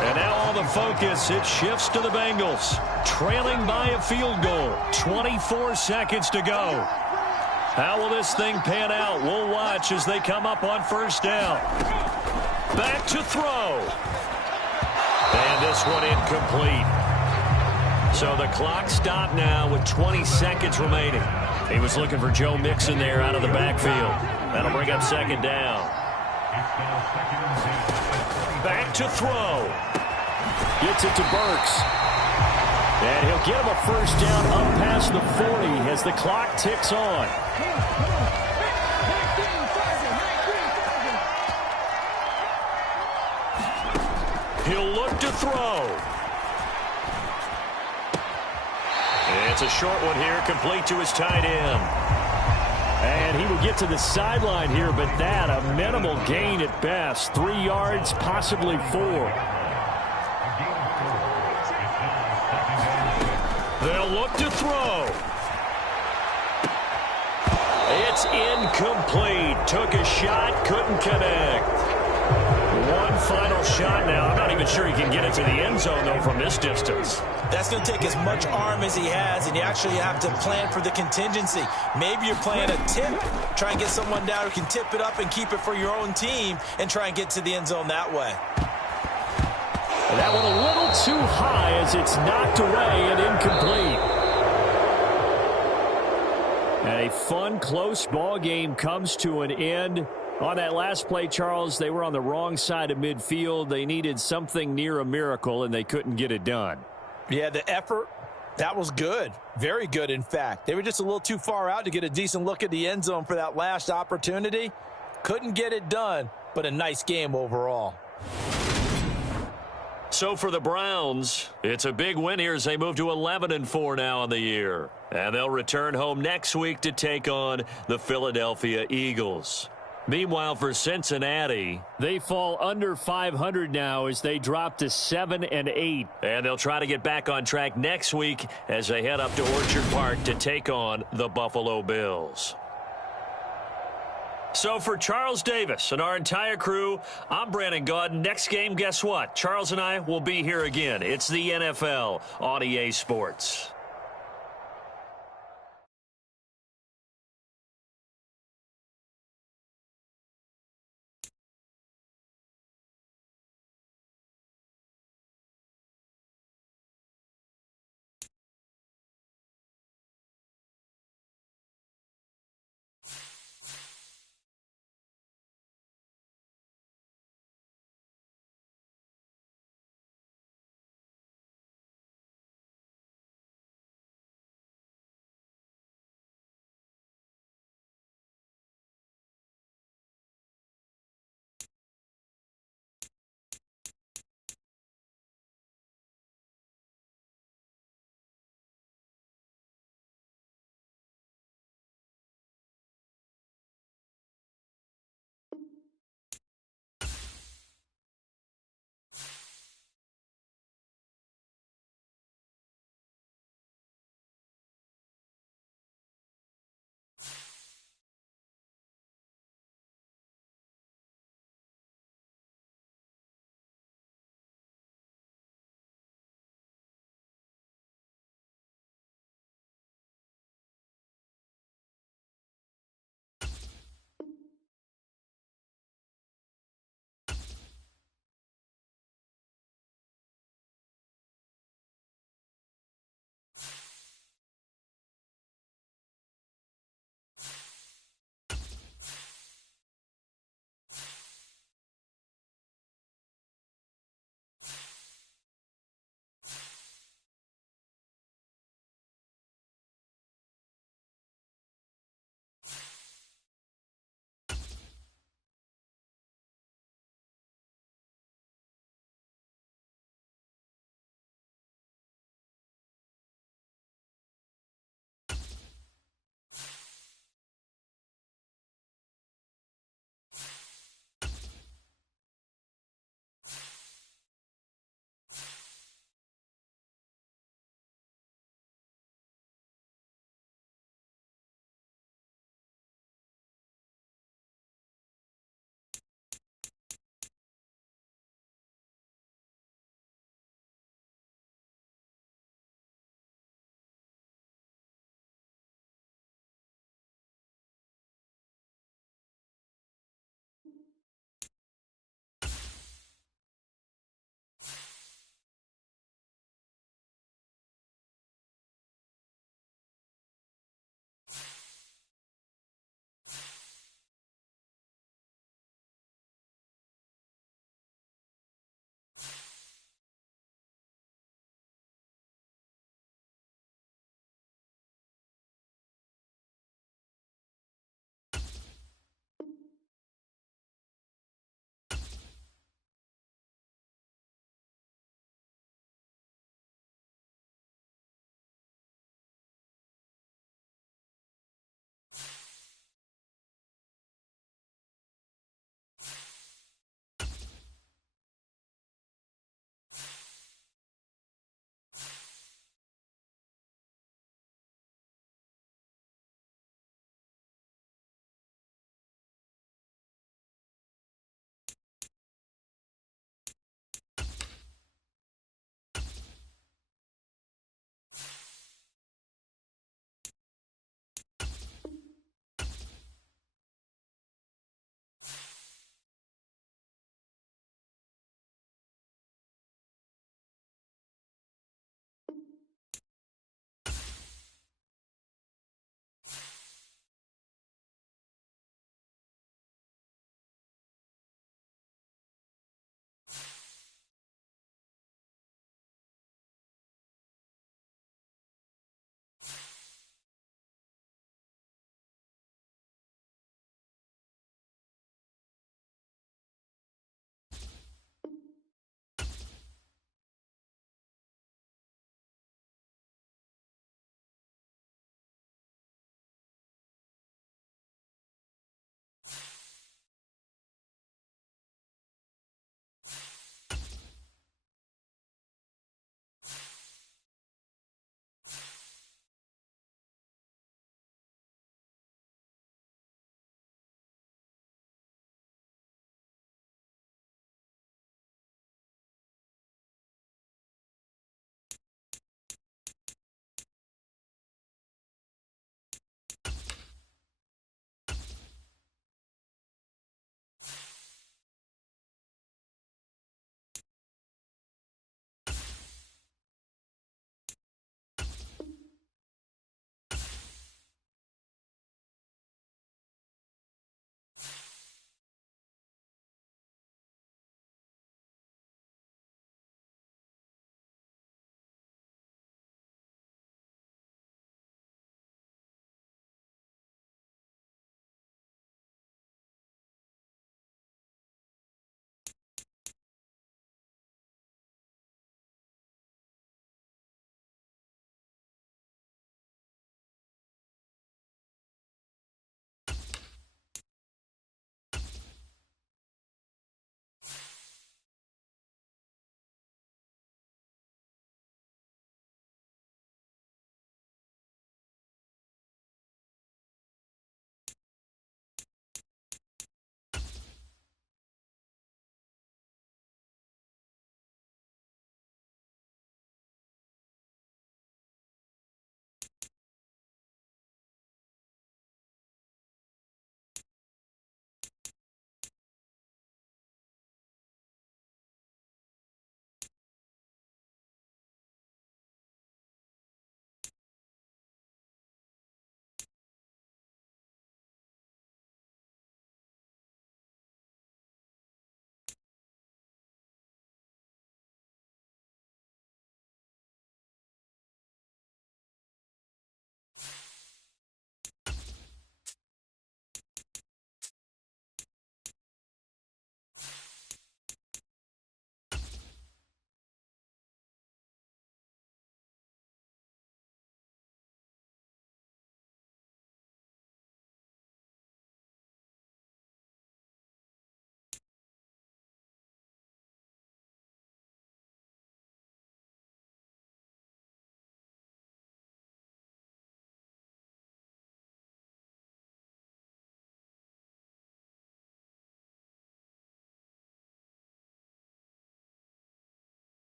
And now all the focus, it shifts to the Bengals. Trailing by a field goal. 24 seconds to go. How will this thing pan out? We'll watch as they come up on 1st down. Back to throw. And this one incomplete. So the clock stopped now with 20 seconds remaining. He was looking for Joe Mixon there out of the backfield. That'll bring up 2nd down. Back to throw. Gets it to Burks. And he'll get him a 1st down up past the 40 as the clock ticks on. He'll look to throw. It's a short one here, complete to his tight end. And he will get to the sideline here, but that a minimal gain at best. 3 yards, possibly 4. They'll look to throw. It's incomplete. Took a shot, couldn't connect. One final shot now. I'm not even sure he can get it to the end zone, though, from this distance. That's going to take as much arm as he has, and you actually have to plan for the contingency. Maybe you're playing a tip. Try and get someone down who can tip it up and keep it for your own team and try and get to the end zone that way. That one a little too high as it's knocked away and incomplete. And a fun, close ball game comes to an end. On that last play, Charles, they were on the wrong side of midfield. They needed something near a miracle, and they couldn't get it done. Yeah, the effort, that was good. Very good, in fact. They were just a little too far out to get a decent look at the end zone for that last opportunity. Couldn't get it done, but a nice game overall. So for the Browns, it's a big win here as they move to 11-4 now on the year. And they'll return home next week to take on the Philadelphia Eagles. Meanwhile, for Cincinnati, they fall under 500 now as they drop to 7-8. And they'll try to get back on track next week as they head up to Orchard Park to take on the Buffalo Bills. So for Charles Davis and our entire crew, I'm Brandon Gaudin. Next game, guess what? Charles and I will be here again. It's the NFL on EA Sports.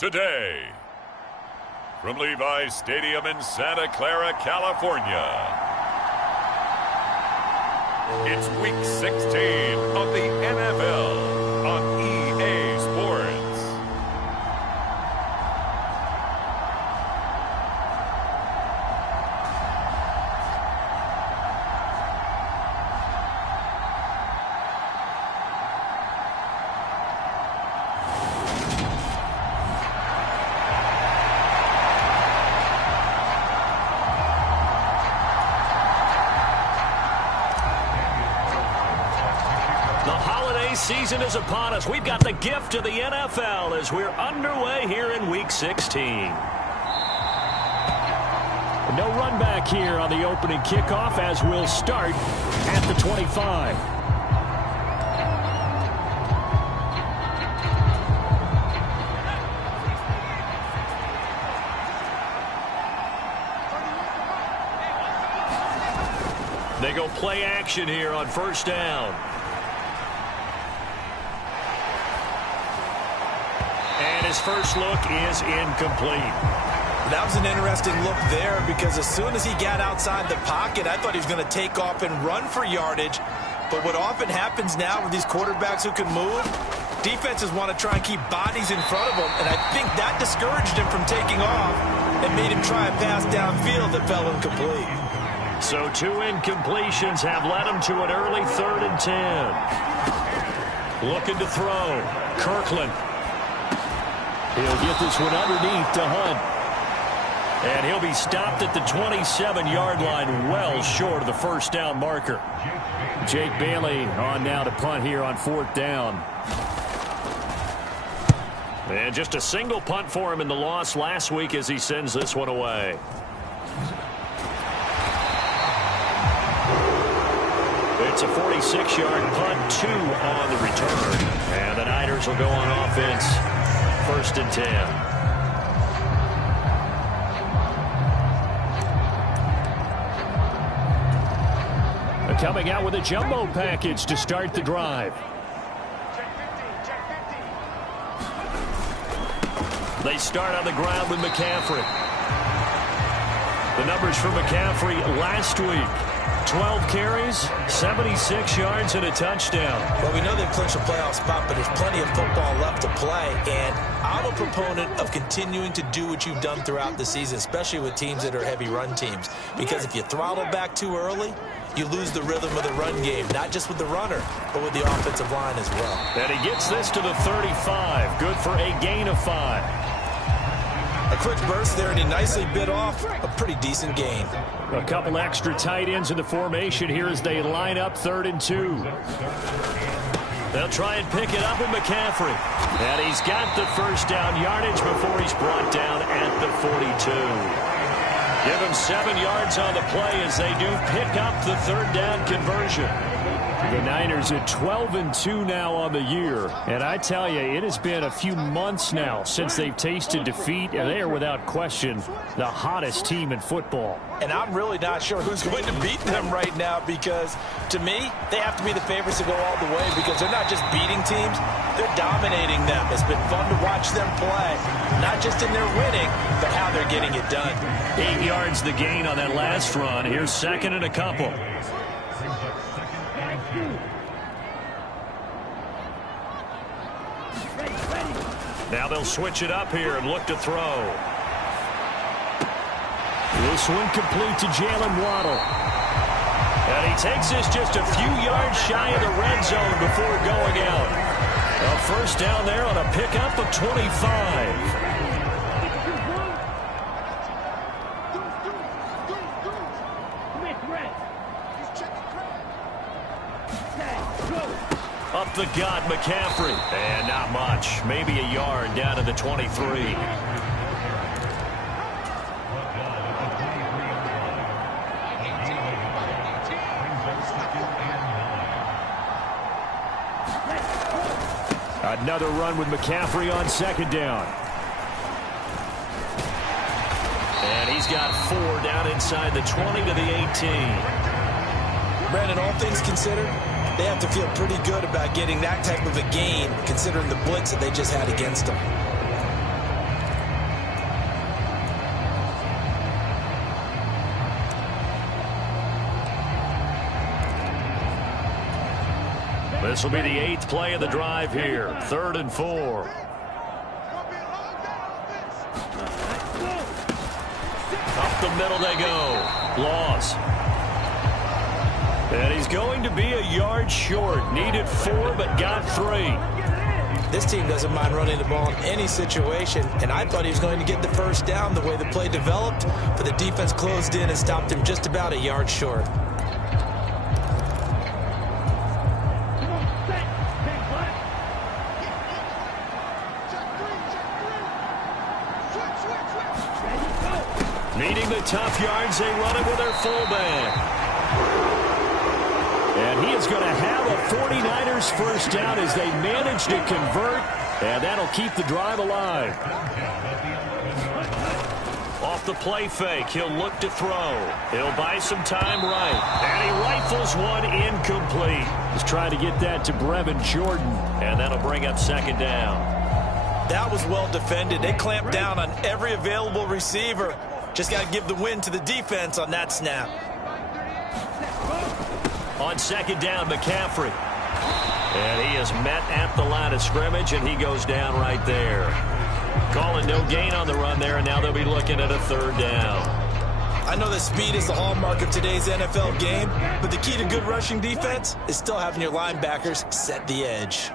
today. From Levi's Stadium in Santa Clara, California, it's Week 16 of the NFL on EA Sports. Season is upon us. We've got the gift of the NFL as we're underway here in Week 16. No run back here on the opening kickoff as we'll start at the 25. They go play action here on first down. His first look is incomplete. That was an interesting look there because as soon as he got outside the pocket, I thought he was going to take off and run for yardage. But what often happens now with these quarterbacks who can move, defenses want to try and keep bodies in front of them, and I think that discouraged him from taking off and made him try a pass downfield that fell incomplete. So 2 incompletions have led him to an early 3rd and 10. Looking to throw. Kirkland. He'll get this one underneath to Hunt. And he'll be stopped at the 27-yard line, well short of the first down marker. Jake Bailey on now to punt here on 4th down. And just a single punt for him in the loss last week as he sends this one away. It's a 46-yard punt, 2 on the return. And the Niners will go on offense. 1st and 10. Coming out with a jumbo package to start the drive. They start on the ground with McCaffrey. The numbers for McCaffrey last week. 12 carries, 76 yards, and a touchdown. Well, we know they've clinched a playoff spot, but there's plenty of football left to play. And I'm a proponent of continuing to do what you've done throughout the season, especially with teams that are heavy run teams. Because if you throttle back too early, you lose the rhythm of the run game, not just with the runner, but with the offensive line as well. And he gets this to the 35. Good for a gain of 5. A quick burst there, and he nicely bit off a pretty decent gain. A couple extra tight ends in the formation here as they line up 3rd and 2. They'll try and pick it up with McCaffrey. And he's got the first down yardage before he's brought down at the 42. Give him 7 yards on the play as they do pick up the 3rd down conversion. The Niners at 12-2 now on the year. And I tell you, it has been a few months now since they've tasted defeat, and they are without question the hottest team in football. And I'm really not sure who's going to beat them right now because, to me, they have to be the favorites to go all the way because they're not just beating teams, they're dominating them. It's been fun to watch them play, not just in their winning, but how they're getting it done. 8 yards the gain on that last run. Here's 2nd and a couple. Now they'll switch it up here and look to throw. This one complete to Jalen Waddle. And he takes this just a few yards shy of the red zone before going out. A first down there on a pickup of 25. Up the gut, McCaffrey. And not much. Maybe a yard down to the 23. Another run with McCaffrey on 2nd down. And he's got 4 down inside the 20 to the 18. Brandon, all things considered, they have to feel pretty good about getting that type of a gain considering the blitz that they just had against them. This will be the 8th play of the drive here. 3rd and 4. Up the middle they go. Loss. And he's going to be a yard short. Needed 4, but got 3. This team doesn't mind running the ball in any situation, and I thought he was going to get the first down the way the play developed, but the defense closed in and stopped him just about a yard short. Needing the tough yards, they run it with their fullback. And he is going to have a 49ers first down as they manage to convert, and that'll keep the drive alive. Off the play fake, he'll look to throw. He'll buy some time right, and he rifles one incomplete. He's trying to get that to Brevin Jordan, and that'll bring up 2nd down. That was well defended. They clamped down on every available receiver. Just got to give the win to the defense on that snap. On 2nd down, McCaffrey. And he is met at the line of scrimmage, and he goes down right there. Calling no gain on the run there, and now they'll be looking at a 3rd down. I know that speed is the hallmark of today's NFL game, but the key to good rushing defense is still having your linebackers set the edge.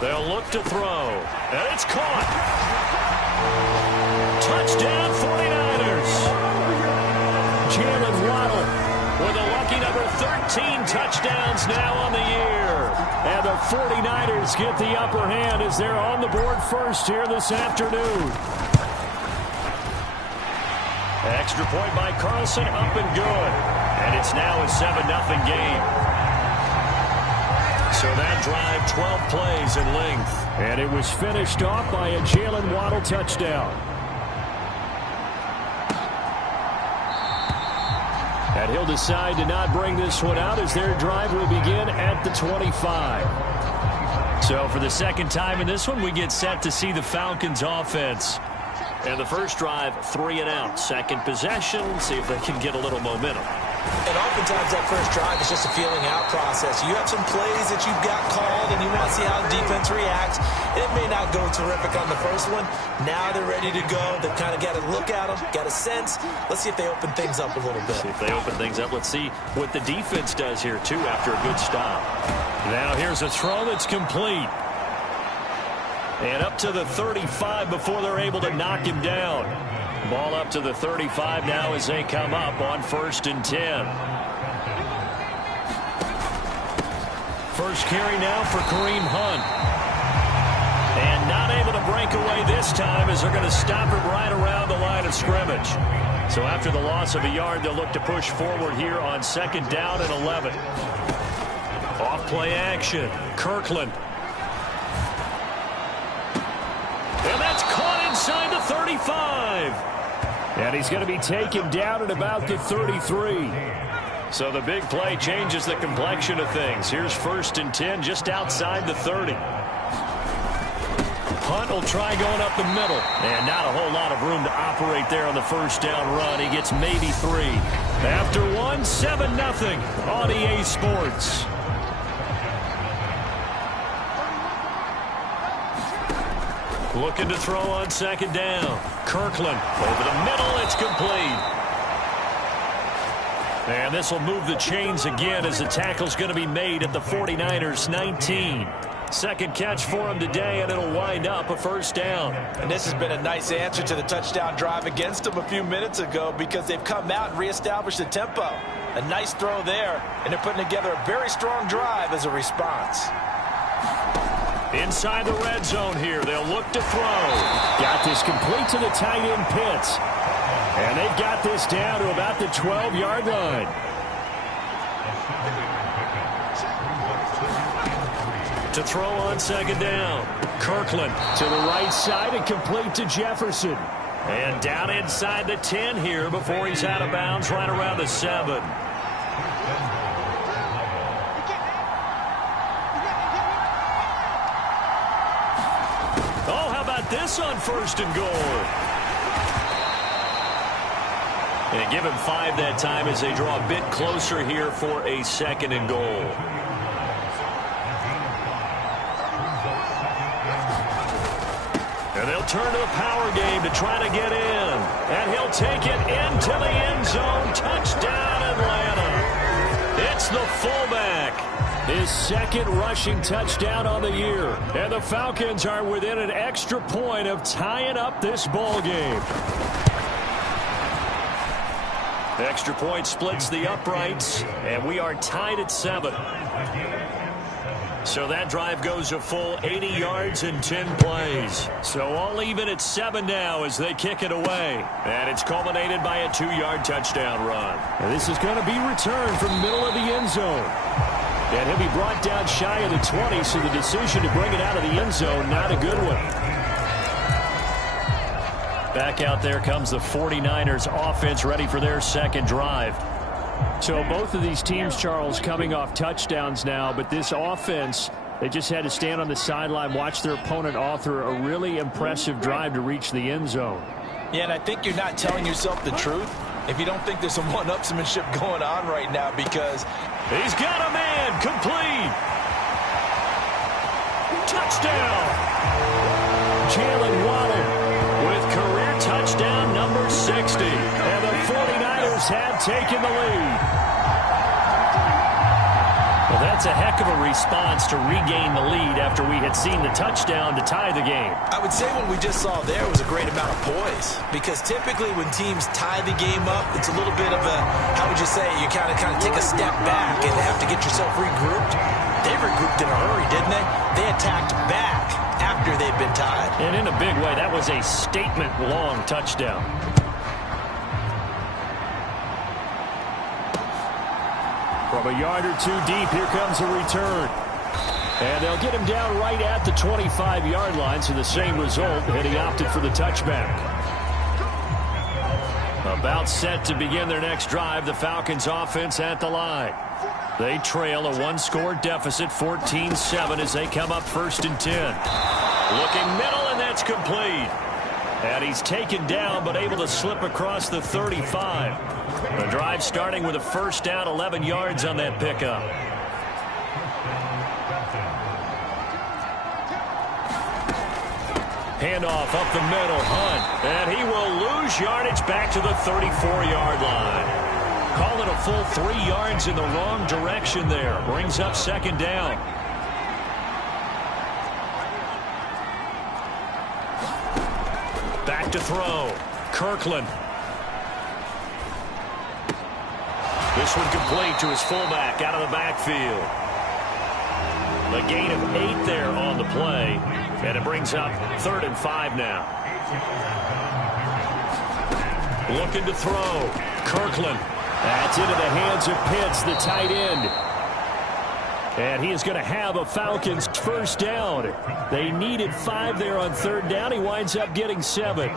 They'll look to throw, and it's caught. Touchdown 49ers. Jalen Waddle with a lucky number 13 touchdowns now on the year. And the 49ers get the upper hand as they're on the board first here this afternoon. Extra point by Carlson, up and good. And it's now a 7-0 game. So that drive, 12 plays in length. And it was finished off by a Jalen Waddle touchdown. And he'll decide to not bring this one out as their drive will begin at the 25. So for the 2nd time in this one, we get set to see the Falcons offense. And the first drive, 3 and out. 2nd possession, see if they can get a little momentum. And oftentimes that first drive is just a feeling out process. You have some plays that you've got called and you want to see how the defense reacts. It may not go terrific on the first one. Now they're ready to go. They've kind of got to look at them, got a sense. Let's see if they open things up a little bit. See if they open things up. Let's see what the defense does here, too, after a good stop. Now here's a throw that's complete. And up to the 35 before they're able to knock him down. Ball up to the 35 now as they come up on 1st and 10. First carry now for Kareem Hunt. And not able to break away this time as they're going to stop him right around the line of scrimmage. So after the loss of a yard, they'll look to push forward here on 2nd down and 11. Off play action. Kirkland. And that's caught inside the 35. And he's going to be taken down at about the 33. So the big play changes the complexion of things. Here's 1st and 10 just outside the 30. Hunt will try going up the middle. And not a whole lot of room to operate there on the 1st down run. He gets maybe 3. After 1, 7-0 on EA Sports. Looking to throw on 2nd down. Kirkland over the middle. It's complete. And this will move the chains again as the tackle's going to be made at the 49ers 19. 2nd catch for him today, and it'll wind up a 1st down. And this has been a nice answer to the touchdown drive against them a few minutes ago because they've come out and reestablished the tempo. A nice throw there, and they're putting together a very strong drive as a response. Inside the red zone here, they'll look to throw. Got this complete to the tight end Pitts. And they've got this down to about the 12-yard line. To throw on 2nd down. Kirkland to the right side and complete to Jefferson. And down inside the 10 here before he's out of bounds right around the 7. This on 1st and goal. And give him 5 that time as they draw a bit closer here for a 2nd and goal. And they'll turn to the power game to try to get in. And he'll take it into the end zone. Touchdown, Atlanta. It's the fullback. His 2nd rushing touchdown on the year. And the Falcons are within an extra point of tying up this ball game. Extra point splits the uprights, and we are tied at 7. So that drive goes a full 80 yards in 10 plays. So all even at 7 now as they kick it away. And it's culminated by a 2-yard touchdown run. And this is going to be returned from the middle of the end zone. And he'll be brought down shy of the 20, so the decision to bring it out of the end zone, not a good one. Back out there comes the 49ers offense ready for their 2nd drive. So both of these teams, Charles, coming off touchdowns now, but this offense, they just had to stand on the sideline, watch their opponent author a really impressive drive to reach the end zone. Yeah, and I think you're not telling yourself the truth if you don't think there's some one-upsmanship going on right now, because he's got a man complete. Touchdown. Jalen Waddle with career touchdown number 60. And the 49ers have taken the lead. Well, that's a heck of a response to regain the lead after we had seen the touchdown to tie the game. I would say what we just saw there was a great amount of poise, because typically when teams tie the game up, it's a little bit of a, how would you say, you kind of take a step back and have to get yourself regrouped. They regrouped in a hurry, didn't they? They attacked back after they'd been tied. And in a big way, that was a statement-long touchdown. From a yard or 2 deep, here comes a return. And they'll get him down right at the 25-yard line, so the same result, and he opted for the touchback. About set to begin their next drive, the Falcons offense at the line. They trail a 1-score deficit, 14-7, as they come up 1st and 10. Looking middle, and that's complete. And he's taken down, but able to slip across the 35. The drive starting with a 1st down, 11 yards on that pickup. Handoff up the middle, Hunt. And he will lose yardage back to the 34-yard line. Call it a full 3 yards in the wrong direction there. Brings up 2nd down. Back to throw. Kirkland. This one complete to his fullback out of the backfield. A gain of 8 there on the play. And it brings up 3rd and 5 now. Looking to throw. Kirkland. That's into the hands of Pitts, the tight end. And he is going to have a Falcons 1st down. They needed 5 there on 3rd down. He winds up getting 7.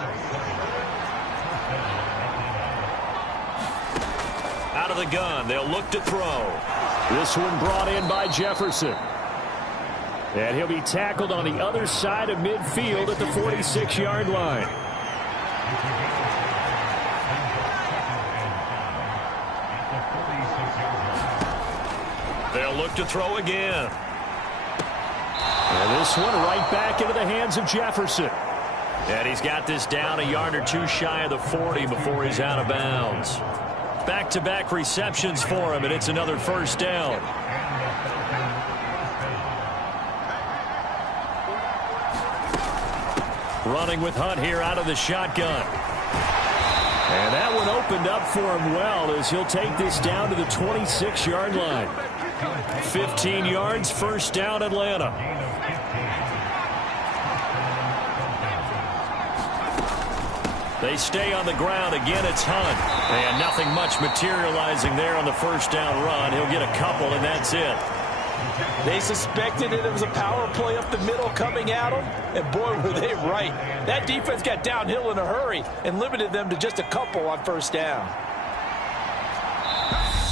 Out of the gun, they'll look to throw. This one brought in by Jefferson. And he'll be tackled on the other side of midfield at the 46-yard line. They'll look to throw again. And this one right back into the hands of Jefferson. And he's got this down a yard or 2 shy of the 40 before he's out of bounds. Back-to-back receptions for him, and it's another 1st down. Running with Hunt here out of the shotgun. And that one opened up for him well as he'll take this down to the 26-yard line. 15 yards, 1st down, Atlanta. They stay on the ground. Again, it's Hunt. And nothing much materializing there on the 1st down run. He'll get a couple, and that's it. They suspected it was a power play up the middle coming at them, and boy, were they right. That defense got downhill in a hurry and limited them to just a couple on 1st down.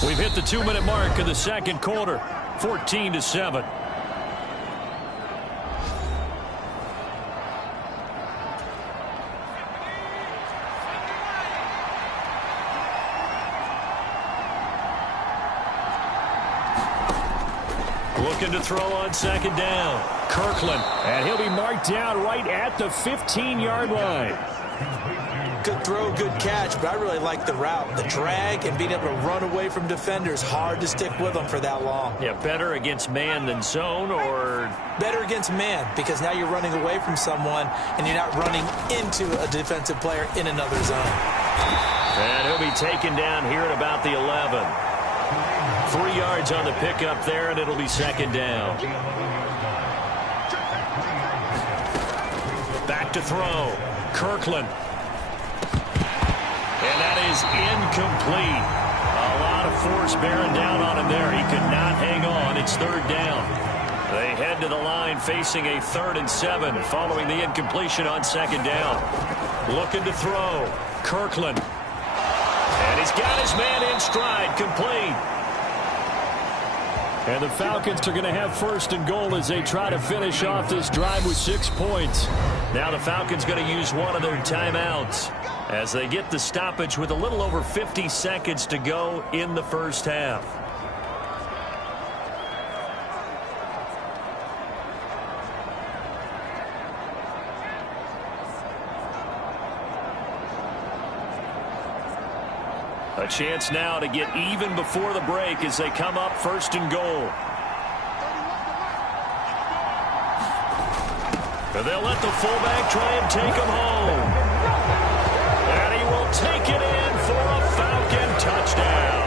We've hit the 2-minute mark of the 2nd quarter, 14-7. Looking to throw on second down. Kirkland. And he'll be marked down right at the 15-yard line. Good throw, good catch, but I really like the route. The drag and being able to run away from defenders. Hard to stick with them for that long. Yeah, better against man than zone, or? Better against man, because now you're running away from someone and you're not running into a defensive player in another zone. And he'll be taken down here at about the 11. 3 yards on the pickup there, and it'll be second down. Back to throw. Kirkland. And that is incomplete. A lot of force bearing down on him there. He could not hang on. It's third down. They head to the line facing a 3rd and 7 following the incompletion on second down. Looking to throw. Kirkland. And he's got his man in stride. Complete. And the Falcons are going to have 1st and goal as they try to finish off this drive with 6 points. Now the Falcons going to use one of their timeouts as they get the stoppage with a little over 50 seconds to go in the first half. A chance now to get even before the break as they come up 1st and goal. And they'll let the fullback try and take him home. And he will take it in for a Falcon touchdown.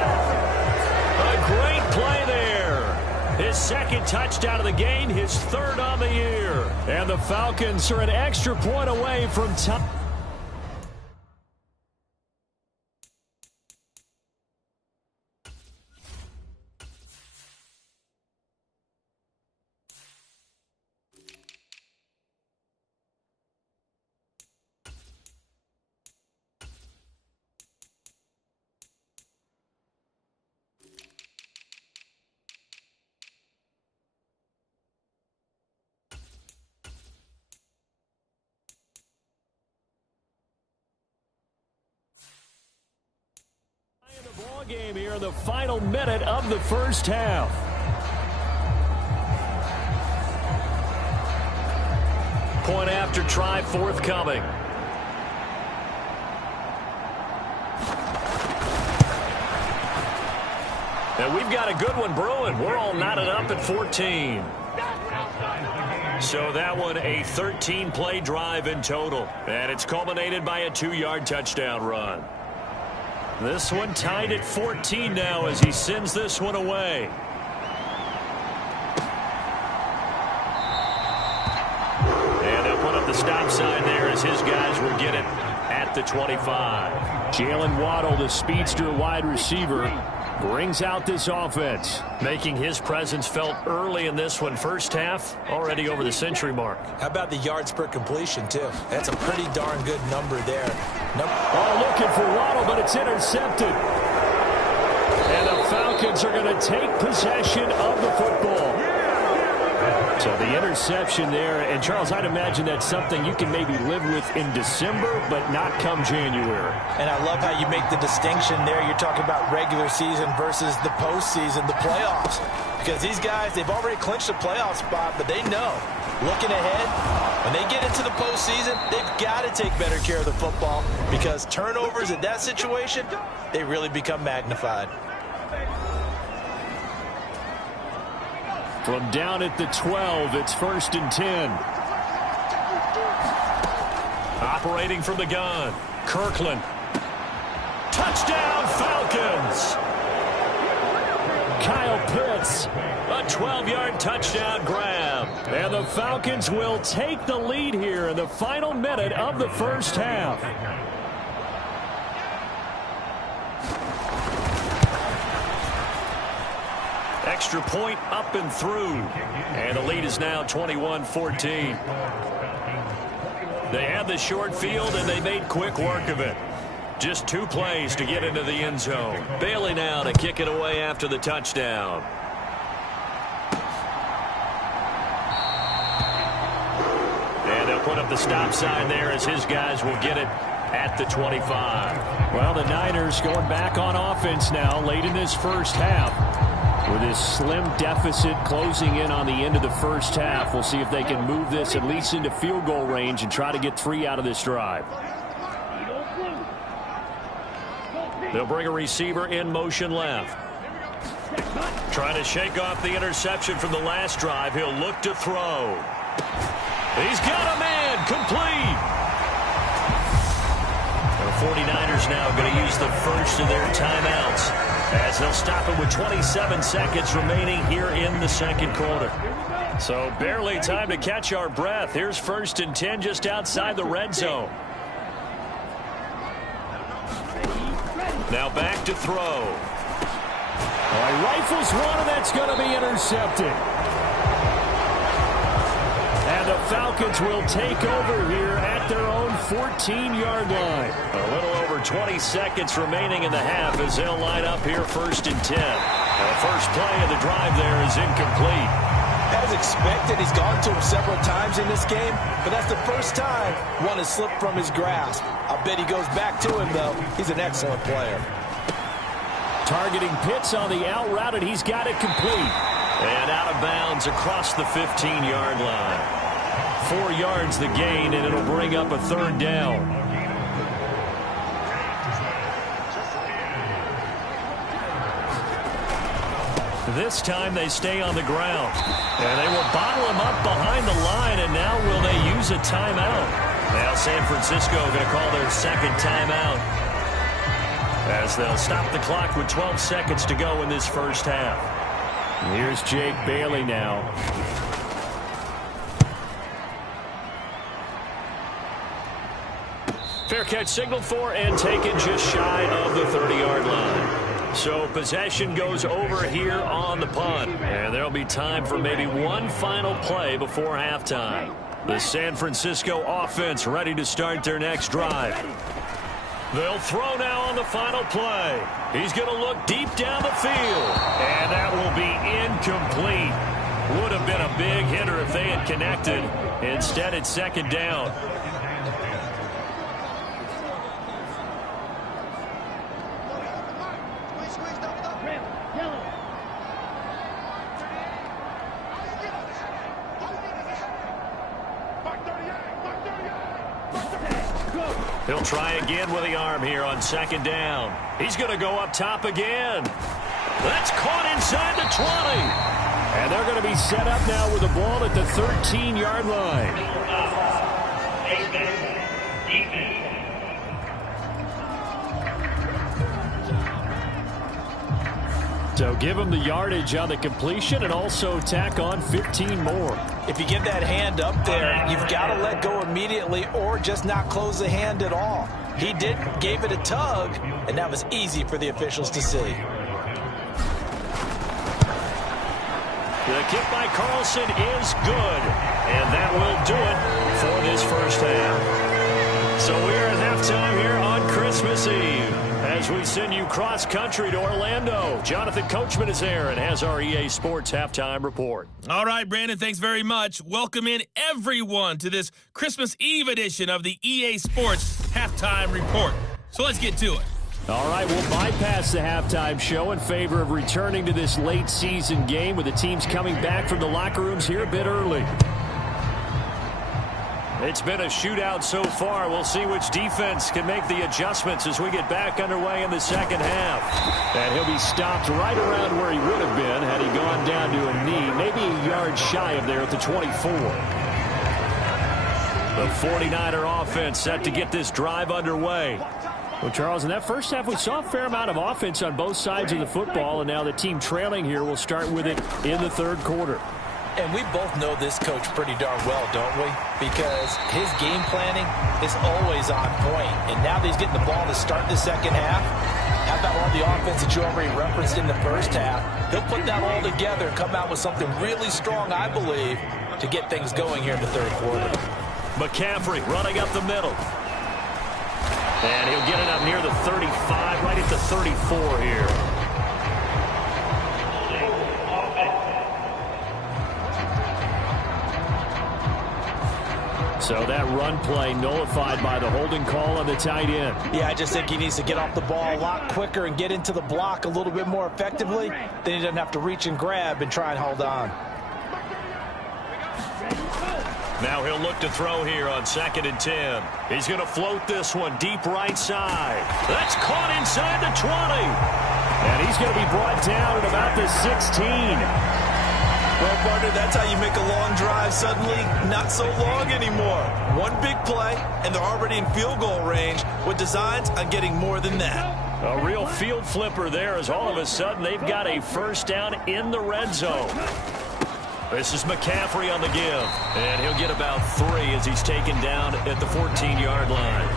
A great play there. His 2nd touchdown of the game, his 3rd on the year. And the Falcons are an extra point away from top. Game here in the final minute of the first half. Point after try forthcoming. And we've got a good one brewing. We're all knotted up at 14. So that one a 13-play drive in total. And it's culminated by a 2-yard touchdown run. This one tied at 14 now as he sends this one away. And they'll put up the stop sign there as his guys will get it at the 25. Jalen Waddle, the speedster wide receiver, brings out this offense. Making his presence felt early in this one. First half, already over the century mark. How about the yards per completion, too? That's a pretty darn good number there. Oh, looking for Waddle, but it's intercepted. And the Falcons are going to take possession of the football. So the interception there, and Charles, I'd imagine that's something you can maybe live with in December, but not come January. And I love how you make the distinction there. You're talking about regular season versus the postseason, the playoffs. Because these guys, they've already clinched a playoff spot, but they know, looking ahead, when they get into the postseason, they've got to take better care of the football because turnovers in that situation, they really become magnified. From down at the 12, it's 1st and 10. Operating from the gun, Kirkland. Touchdown, Falcons! Kyle Pitts. A 12-yard touchdown grab. And the Falcons will take the lead here in the final minute of the first half. Extra point up and through. And the lead is now 21-14. They had the short field, and they made quick work of it. Just 2 plays to get into the end zone. Bailey now to kick it away after the touchdown. And they'll put up the stop sign there as his guys will get it at the 25. Well, the Niners going back on offense now late in this first half. with this slim deficit closing in on the end of the first half. We'll see if they can move this at least into field goal range and try to get 3 out of this drive. They'll bring a receiver in motion left. Trying to shake off the interception from the last drive. He'll look to throw. He's got a man. Complete. The 49ers now going to use the first of their timeouts as they'll stop it with 27 seconds remaining here in the second quarter. So barely time to catch our breath. Here's 1st and 10 just outside the red zone. Now back to throw. He rifles one, and that's going to be intercepted. And the Falcons will take over here at their own 14-yard line. A little over 20 seconds remaining in the half as they'll line up here 1st and 10. The first play of the drive there is incomplete. As expected, he's gone to him several times in this game, but that's the first time one has slipped from his grasp. I bet he goes back to him, though. He's an excellent player. Targeting Pitts on the out route, and he's got it complete. And out of bounds across the 15-yard line. 4 yards the gain, and it'll bring up a 3rd down. This time they stay on the ground. And they will bottle him up behind the line, and now will they use a timeout? Now San Francisco going to call their 2nd timeout as they'll stop the clock with 12 seconds to go in this first half. Here's Jake Bailey now. Fair catch signaled for and taken just shy of the 30-yard line. So possession goes over here on the punt. And there'll be time for maybe one final play before halftime. The San Francisco offense ready to start their next drive. They'll throw now on the final play. He's going to look deep down the field. And that will be incomplete. Would have been a big hitter if they had connected. Instead, it's 2nd down. He'll try again with the arm here on 2nd down. He's going to go up top again. That's caught inside the 20. And they're going to be set up now with the ball at the 13-yard line. So give him the yardage on the completion and also tack on 15 more. If you get that hand up there, you've got to let go immediately or just not close the hand at all. He didn't, gave it a tug, and that was easy for the officials to see. The kick by Carlson is good, and that will do it for this first half. So we're at halftime here on Christmas Eve as we send you cross-country to Orlando. Jonathan Coachman is there and has our EA Sports Halftime Report. All right, Brandon, thanks very much. Welcome in everyone to this Christmas Eve edition of the EA Sports Halftime Report. So let's get to it. All right, we'll bypass the halftime show in favor of returning to this late season game with the teams coming back from the locker rooms here a bit early. It's been a shootout so far. We'll see which defense can make the adjustments as we get back underway in the second half. And he'll be stopped right around where he would have been had he gone down to a knee, maybe a yard shy of there at the 24. The 49er offense set to get this drive underway. Well, Charles, in that first half, we saw a fair amount of offense on both sides of the football, and now the team trailing here will start with it in the third quarter. And we both know this coach pretty darn well, don't we? Because his game planning is always on point. And now that he's getting the ball to start the second half, how about all the offense that you already referenced in the first half? He'll put that all together and come out with something really strong, I believe, to get things going here in the third quarter. McCaffrey running up the middle. And he'll get it up near the 35, right at the 34 here. So that run play nullified by the holding call on the tight end. Yeah, I just think he needs to get off the ball a lot quicker and get into the block a little bit more effectively. Then he doesn't have to reach and grab and try and hold on. Now he'll look to throw here on 2nd and 10. He's going to float this one deep right side. That's caught inside the 20. And he's going to be brought down at about the 16. Well, partner, that's how you make a long drive suddenly not so long anymore. One big play, and they're already in field goal range with designs on getting more than that. A real field flipper there as all of a sudden they've got a first down in the red zone. This is McCaffrey on the give, and he'll get about 3 as he's taken down at the 14-yard line.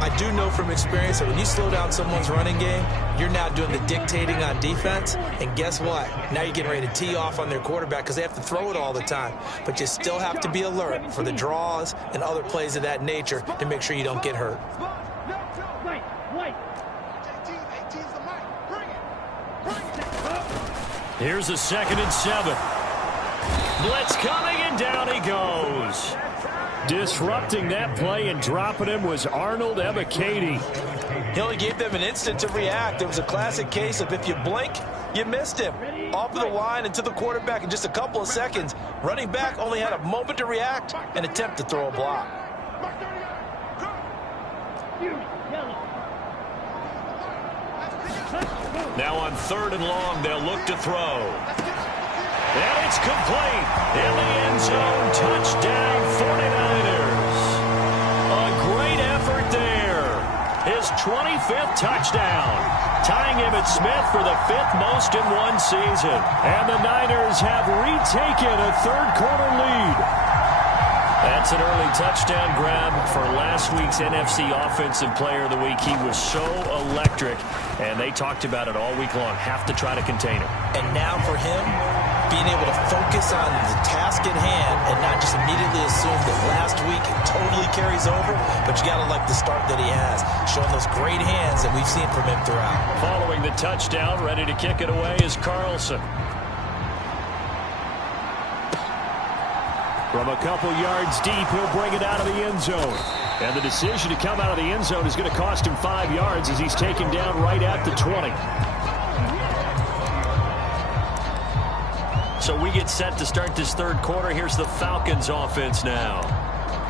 I do know from experience that when you slow down someone's running game, you're now doing the dictating on defense, and guess what? Now you're getting ready to tee off on their quarterback because they have to throw it all the time. But you still have to be alert for the draws and other plays of that nature to make sure you don't get hurt. Here's a 2nd and 7. Blitz coming, and down he goes. Disrupting that play and dropping him was Arnold Ebiketie. He only gave them an instant to react. It was a classic case of if you blink, you missed him. Off of the line and to the quarterback in just a couple of seconds. Running back only had a moment to react and attempt to throw a block. Now on 3rd and long, they'll look to throw. And it's complete. In the end zone, touchdown 49ers. A great effort there. His 25th touchdown. Tying Emmitt Smith for the 5th most in one season. And the Niners have retaken a third-quarter lead. That's an early touchdown grab for last week's NFC Offensive Player of the Week. He was so electric, and they talked about it all week long. Have to try to contain him. And now for him, being able to focus on the task at hand and not just immediately assume that last week totally carries over, but you got to like the start that he has, showing those great hands that we've seen from him throughout. Following the touchdown, ready to kick it away is Carlson. From a couple yards deep, he'll bring it out of the end zone. And the decision to come out of the end zone is going to cost him 5 yards as he's taken down right at the 20. So we get set to start this third quarter. Here's the Falcons offense now.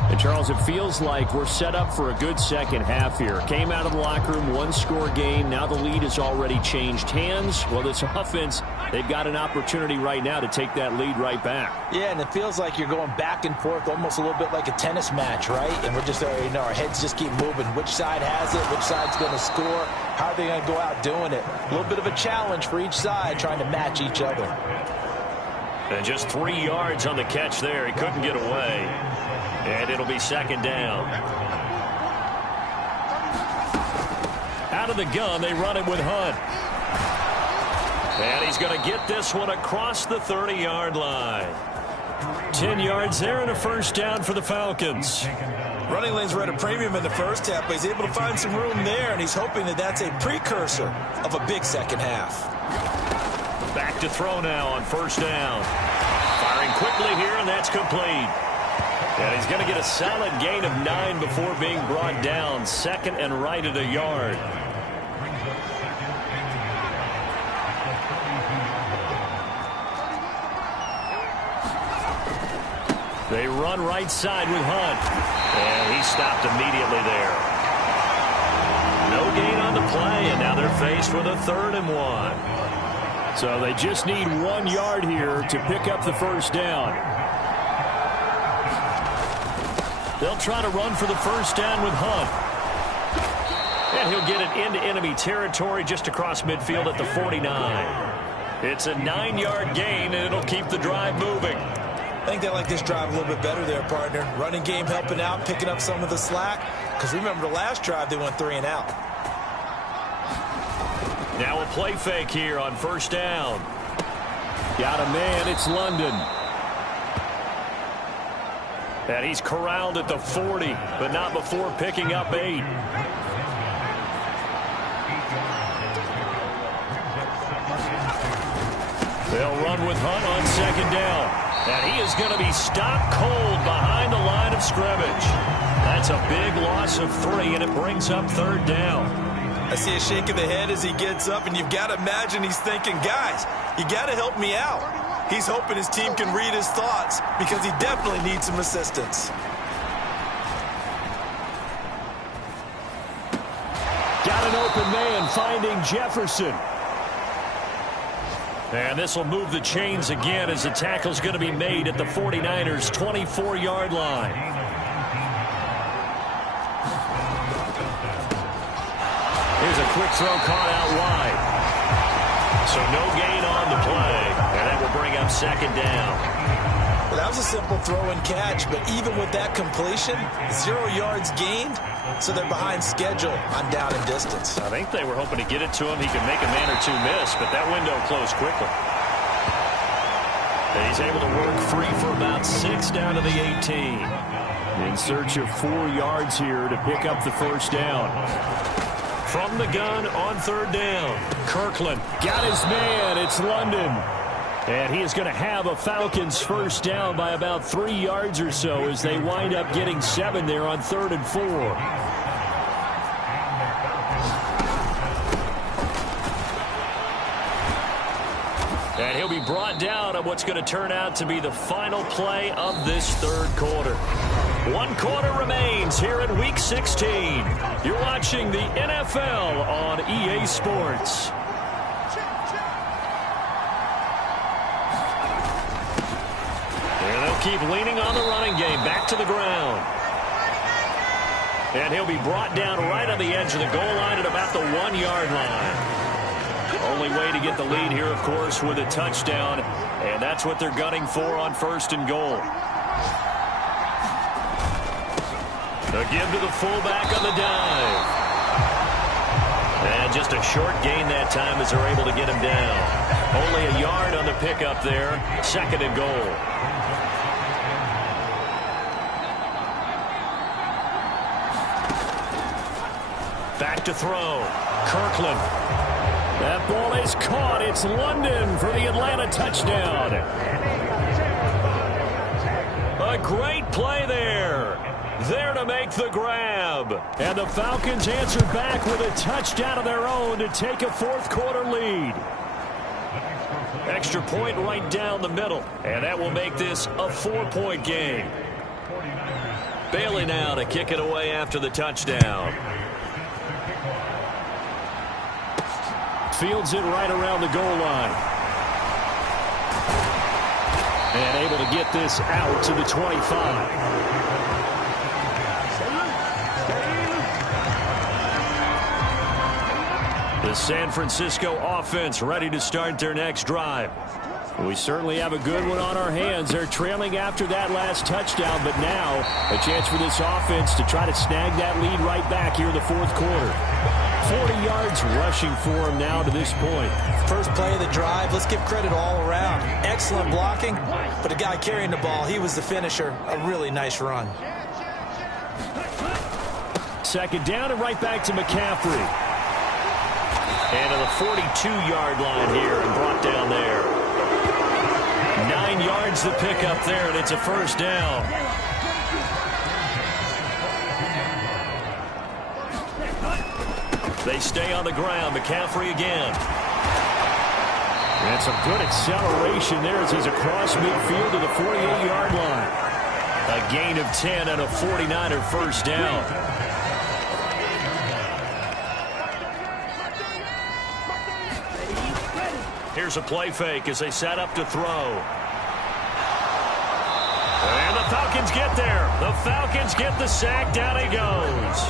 And Charles, it feels like we're set up for a good second half here. Came out of the locker room, one-score game. Now the lead has already changed hands. Well, this offense, they've got an opportunity right now to take that lead right back. Yeah, and it feels like you're going back and forth almost a little bit like a tennis match, right? And we're just, our heads just keep moving. Which side has it? Which side's going to score? How are they going to go out doing it? A little bit of a challenge for each side trying to match each other. And just 3 yards on the catch there. He couldn't get away. And it'll be 2nd down. Out of the gun, they run it with Hunt. And he's going to get this one across the 30-yard line. 10 yards there and a first down for the Falcons. Running lanes were at a premium in the first half, but he's able to find some room there, and he's hoping that that's a precursor of a big second half. Back to throw now on first down. Firing quickly here, and that's complete. And he's going to get a solid gain of 9 before being brought down. 2nd and right at a yard. They run right side with Hunt. And he stopped immediately there. No gain on the play, and now they're faced with a 3rd and 1. So they just need 1 yard here to pick up the first down. They'll try to run for the first down with Hunt. And he'll get it into enemy territory just across midfield at the 49. It's a 9-yard gain, and it'll keep the drive moving. I think they like this drive a little bit better there, partner. Running game helping out, picking up some of the slack. Because remember the last drive, they went 3 and out. Now a play fake here on first down. Got a man, it's London. And he's corralled at the 40, but not before picking up 8. They'll run with Hunt on 2nd down. And he is going to be stopped cold behind the line of scrimmage. That's a big loss of 3, and it brings up 3rd down. I see a shake of the head as he gets up, and you've got to imagine he's thinking, guys, you got to help me out. He's hoping his team can read his thoughts because he definitely needs some assistance. Got an open man finding Jefferson. And this will move the chains again as the tackle's going to be made at the 49ers' 24-yard line. Here's a quick throw caught out wide. So no gain on the play, and that will bring up 2nd down. Well, that was a simple throw and catch, but even with that completion, 0 yards gained, so they're behind schedule on down and distance. I think they were hoping to get it to him. He could make a man or 2 miss, but that window closed quickly. And he's able to work free for about 6 down to the 18. In search of 4 yards here to pick up the 1st down. From the gun on 3rd down. Kirkland got his man. It's London. And he is going to have a Falcons 1st down by about 3 yards or so as they wind up getting 7 there on 3rd and 4. And he'll be brought down on what's going to turn out to be the final play of this 3rd quarter. 1 quarter remains here in Week 16. You're watching the NFL on EA Sports. And they'll keep leaning on the running game. Back to the ground. And he'll be brought down right on the edge of the goal line at about the 1-yard line. Only way to get the lead here, of course, with a touchdown. And that's what they're gunning for on 1st and goal. A give to the fullback on the dive. And just a short gain that time as they're able to get him down. Only a yard on the pickup there. 2nd and goal. Back to throw. Kirkland. That ball is caught. It's London for the Atlanta touchdown. A great play there. There to make the grab. And the Falcons answer back with a touchdown of their own to take a 4th quarter lead. Extra point right down the middle. And that will make this a 4-point game. Bailey now to kick it away after the touchdown. Fields it right around the goal line. And able to get this out to the 25. The San Francisco offense ready to start their next drive. We certainly have a good one on our hands. They're trailing after that last touchdown, but now a chance for this offense to try to snag that lead right back here in the 4th quarter. 40 yards rushing for him now to this point. First play of the drive, let's give credit all around. Excellent blocking, but the guy carrying the ball, he was the finisher. A really nice run. 2nd down and right back to McCaffrey. And to the 42-yard line here and brought down there. 9 yards to pick up there, and it's a 1st down. They stay on the ground. McCaffrey again. And some good acceleration there as he's across midfield to the 48-yard line. A gain of 10 and a 49er 1st down. Here's a play fake as they set up to throw. And the Falcons get there. The Falcons get the sack. Down he goes.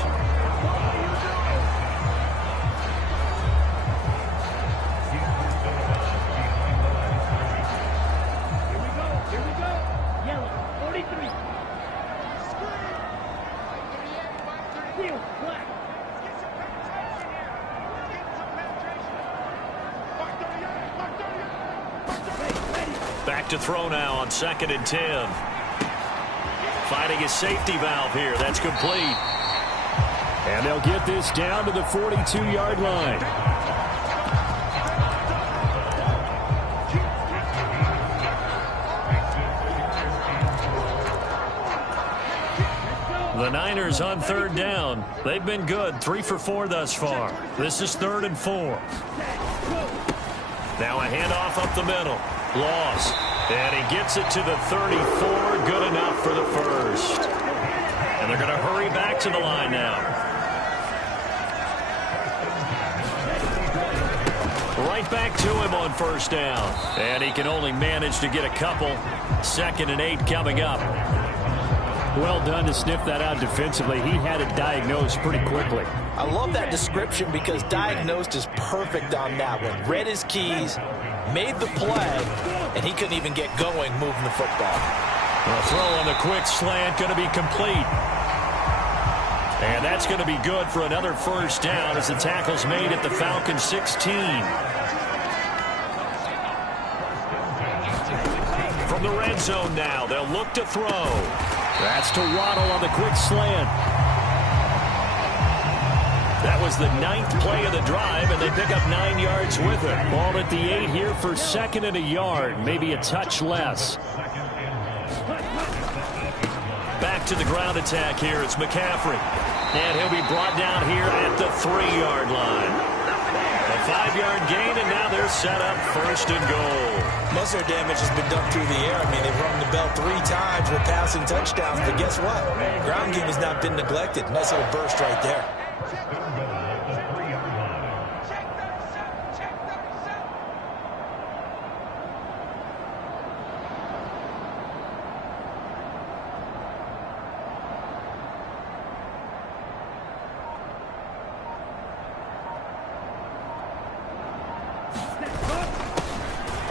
Back to throw now on 2nd and 10. Finding his safety valve here. That's complete. And they'll get this down to the 42-yard line. The Niners on third down. They've been good, 3 for 4 thus far. This is 3rd and 4. Now a handoff up the middle. Loss. And he gets it to the 34. Good enough for the first. And they're going to hurry back to the line now. Right back to him on first down. And he can only manage to get a couple. 2nd and 8 coming up. Well done to sniff that out defensively. He had it diagnosed pretty quickly. I love that description because diagnosed is perfect on that one. Read his keys, made the play, and he couldn't even get going moving the football. A throw on the quick slant going to be complete. And that's going to be good for another first down as the tackle's made at the Falcons 16. From the red zone now, they'll look to throw. That's to Waddle on the quick slant. That was the 9th play of the drive, and they pick up 9 yards with it. Ball at the 8 here for 2nd and a yard, maybe a touch less. Back to the ground attack here. It's McCaffrey. And he'll be brought down here at the 3-yard line. A 5-yard gain, and now they're set up 1st and goal. Most of their damage has been done through the air. I mean, they've rung the bell 3 times with passing touchdowns, but guess what? Ground game has not been neglected. Nice little burst right there.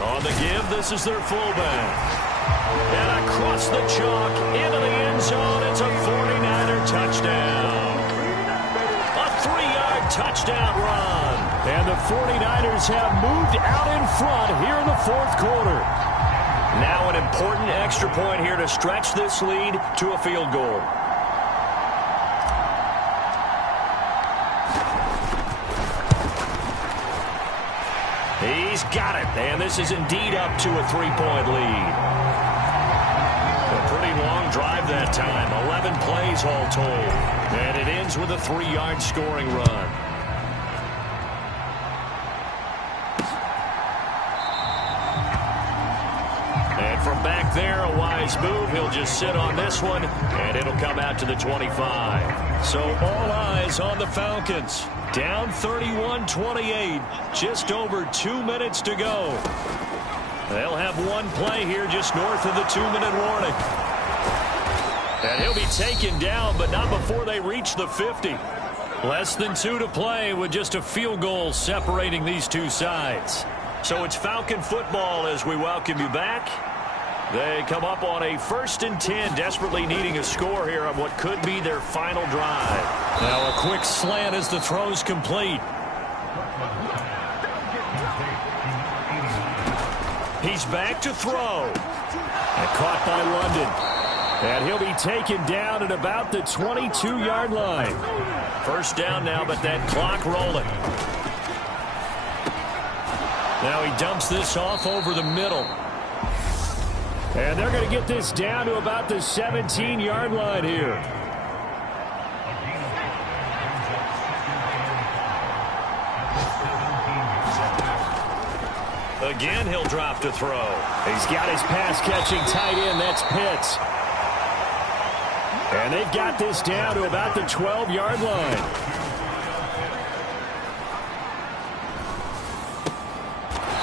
On the give, this is their fullback. And across the chalk, into the end zone, it's a 49er touchdown. A 3-yard touchdown run. And the 49ers have moved out in front here in the 4th quarter. Now an important extra point here to stretch this lead to a field goal. He's got it, and this is indeed up to a 3-point lead. A pretty long drive that time, 11 plays all told. And it ends with a 3-yard scoring run. And from back there, a wise move. He'll just sit on this one, and it'll come out to the 25. So all eyes on the Falcons. Down 31-28, just over 2 minutes to go. They'll have one play here just north of the 2-minute warning. And he'll be taken down, but not before they reach the 50. Less than 2 to play with just a field goal separating these two sides. So it's Falcon football as we welcome you back. They come up on a 1st and 10, desperately needing a score here on what could be their final drive. Now a quick slant as the throw's complete. He's back to throw. And caught by London. And he'll be taken down at about the 22-yard line. First down now, but that clock rolling. Now he dumps this off over the middle. And they're going to get this down to about the 17-yard line here. Again, he'll drop to throw. He's got his pass-catching tight end. That's Pitts. And they've got this down to about the 12-yard line.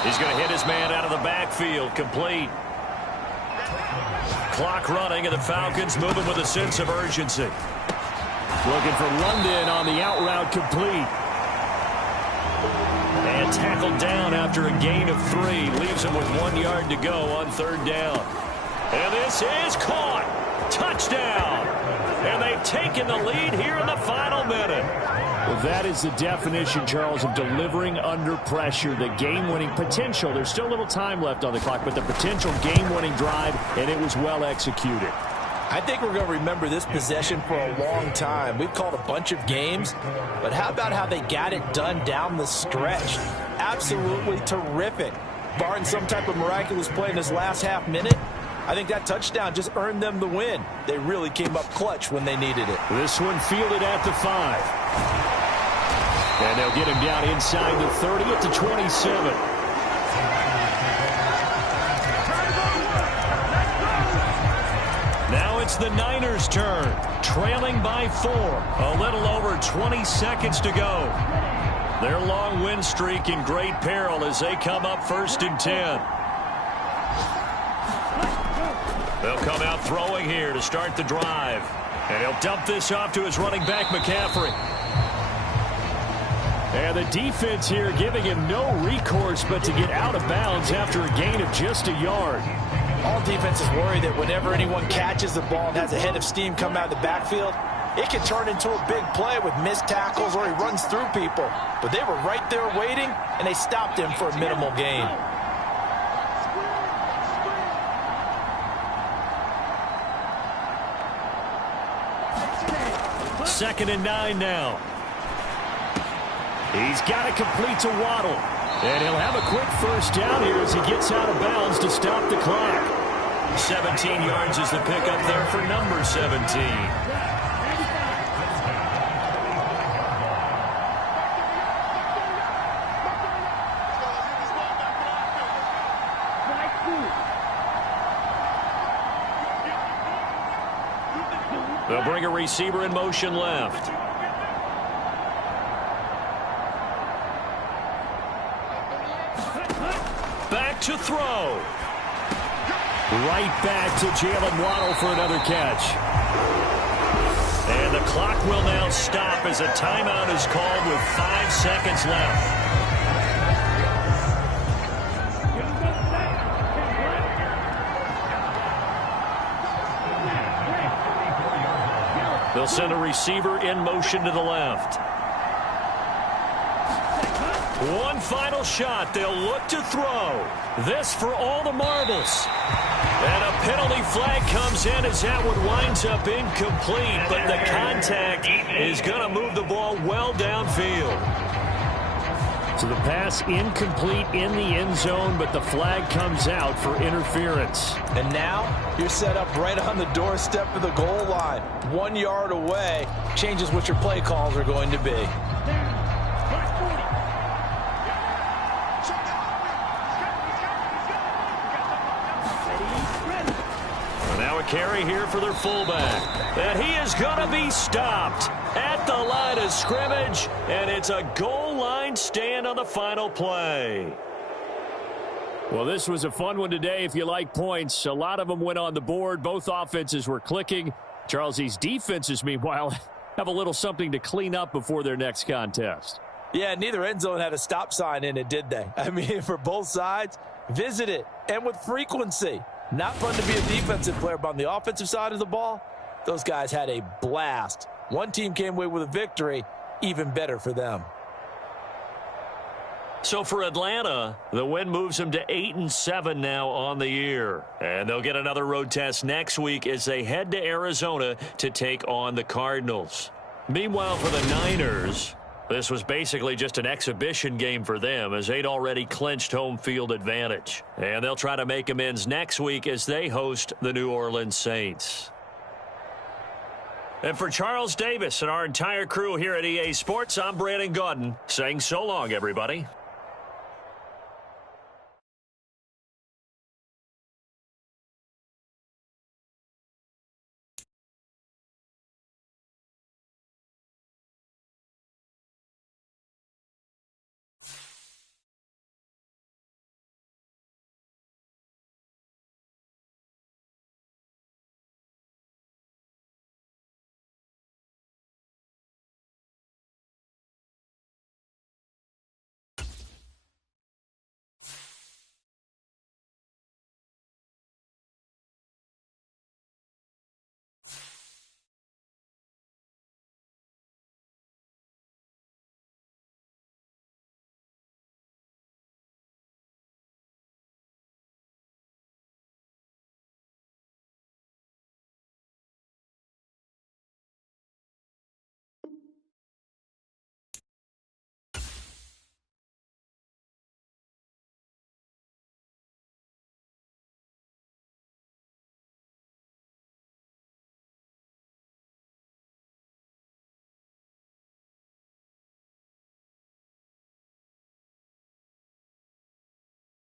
He's going to hit his man out of the backfield. Complete. Clock running, and the Falcons moving with a sense of urgency. Looking for London on the out route, complete. And tackled down after a gain of 3. Leaves him with 1 yard to go on 3rd down. And this is caught. Touchdown. And they've taken the lead here in the final minute. Well, that is the definition, Charles, of delivering under pressure. The game-winning potential. There's still a little time left on the clock, but the potential game-winning drive, and it was well executed. I think we're going to remember this possession for a long time. We've called a bunch of games, but how about how they got it done down the stretch? Absolutely terrific. Barring some type of miraculous play in this last half minute, I think that touchdown just earned them the win. They really came up clutch when they needed it. This one fielded at the 5. And they'll get him down inside the 30 at the 27. Now it's the Niners' turn, trailing by 4. A little over 20 seconds to go. Their long win streak in great peril as they come up 1st and 10. They'll come out throwing here to start the drive. And he'll dump this off to his running back, McCaffrey. And the defense here giving him no recourse but to get out of bounds after a gain of just a yard. All defenses worry that whenever anyone catches the ball and has a head of steam come out of the backfield, it can turn into a big play with missed tackles or he runs through people. But they were right there waiting, and they stopped him for a minimal gain. Second and 9 now. He's got to complete to Waddle. And he'll have a quick first down here as he gets out of bounds to stop the clock. 17 yards is the pickup there for number 17. They'll bring a receiver in motion left. Back to throw. Right back to Jalen Waddle for another catch. And the clock will now stop as a timeout is called with 5 seconds left. They'll send a receiver in motion to the left. One final shot. They'll look to throw. This for all the marbles. And a penalty flag comes in as that one winds up incomplete, but the contact is going to move the ball well downfield. So the pass incomplete in the end zone, but the flag comes out for interference. And now you're set up right on the doorstep of the goal line. 1 yard away changes what your play calls are going to be. Now a carry here for their fullback. And he is going to be stopped at the line of scrimmage, and it's a goal line stand on the final play. Well, this was a fun one today if you like points. A lot of them went on the board. Both offenses were clicking. Charles, these defenses, meanwhile, have a little something to clean up before their next contest. Yeah, neither end zone had a stop sign in it, did they? I mean, for both sides, visit it, and with frequency. Not fun to be a defensive player, but on the offensive side of the ball, those guys had a blast. One team came away with a victory, even better for them. So for Atlanta, the win moves them to 8-7 now on the year. And they'll get another road test next week as they head to Arizona to take on the Cardinals. Meanwhile, for the Niners, this was basically just an exhibition game for them as they'd already clinched home field advantage. And they'll try to make amends next week as they host the New Orleans Saints. And for Charles Davis and our entire crew here at EA Sports, I'm Brandon Gaudin saying so long, everybody.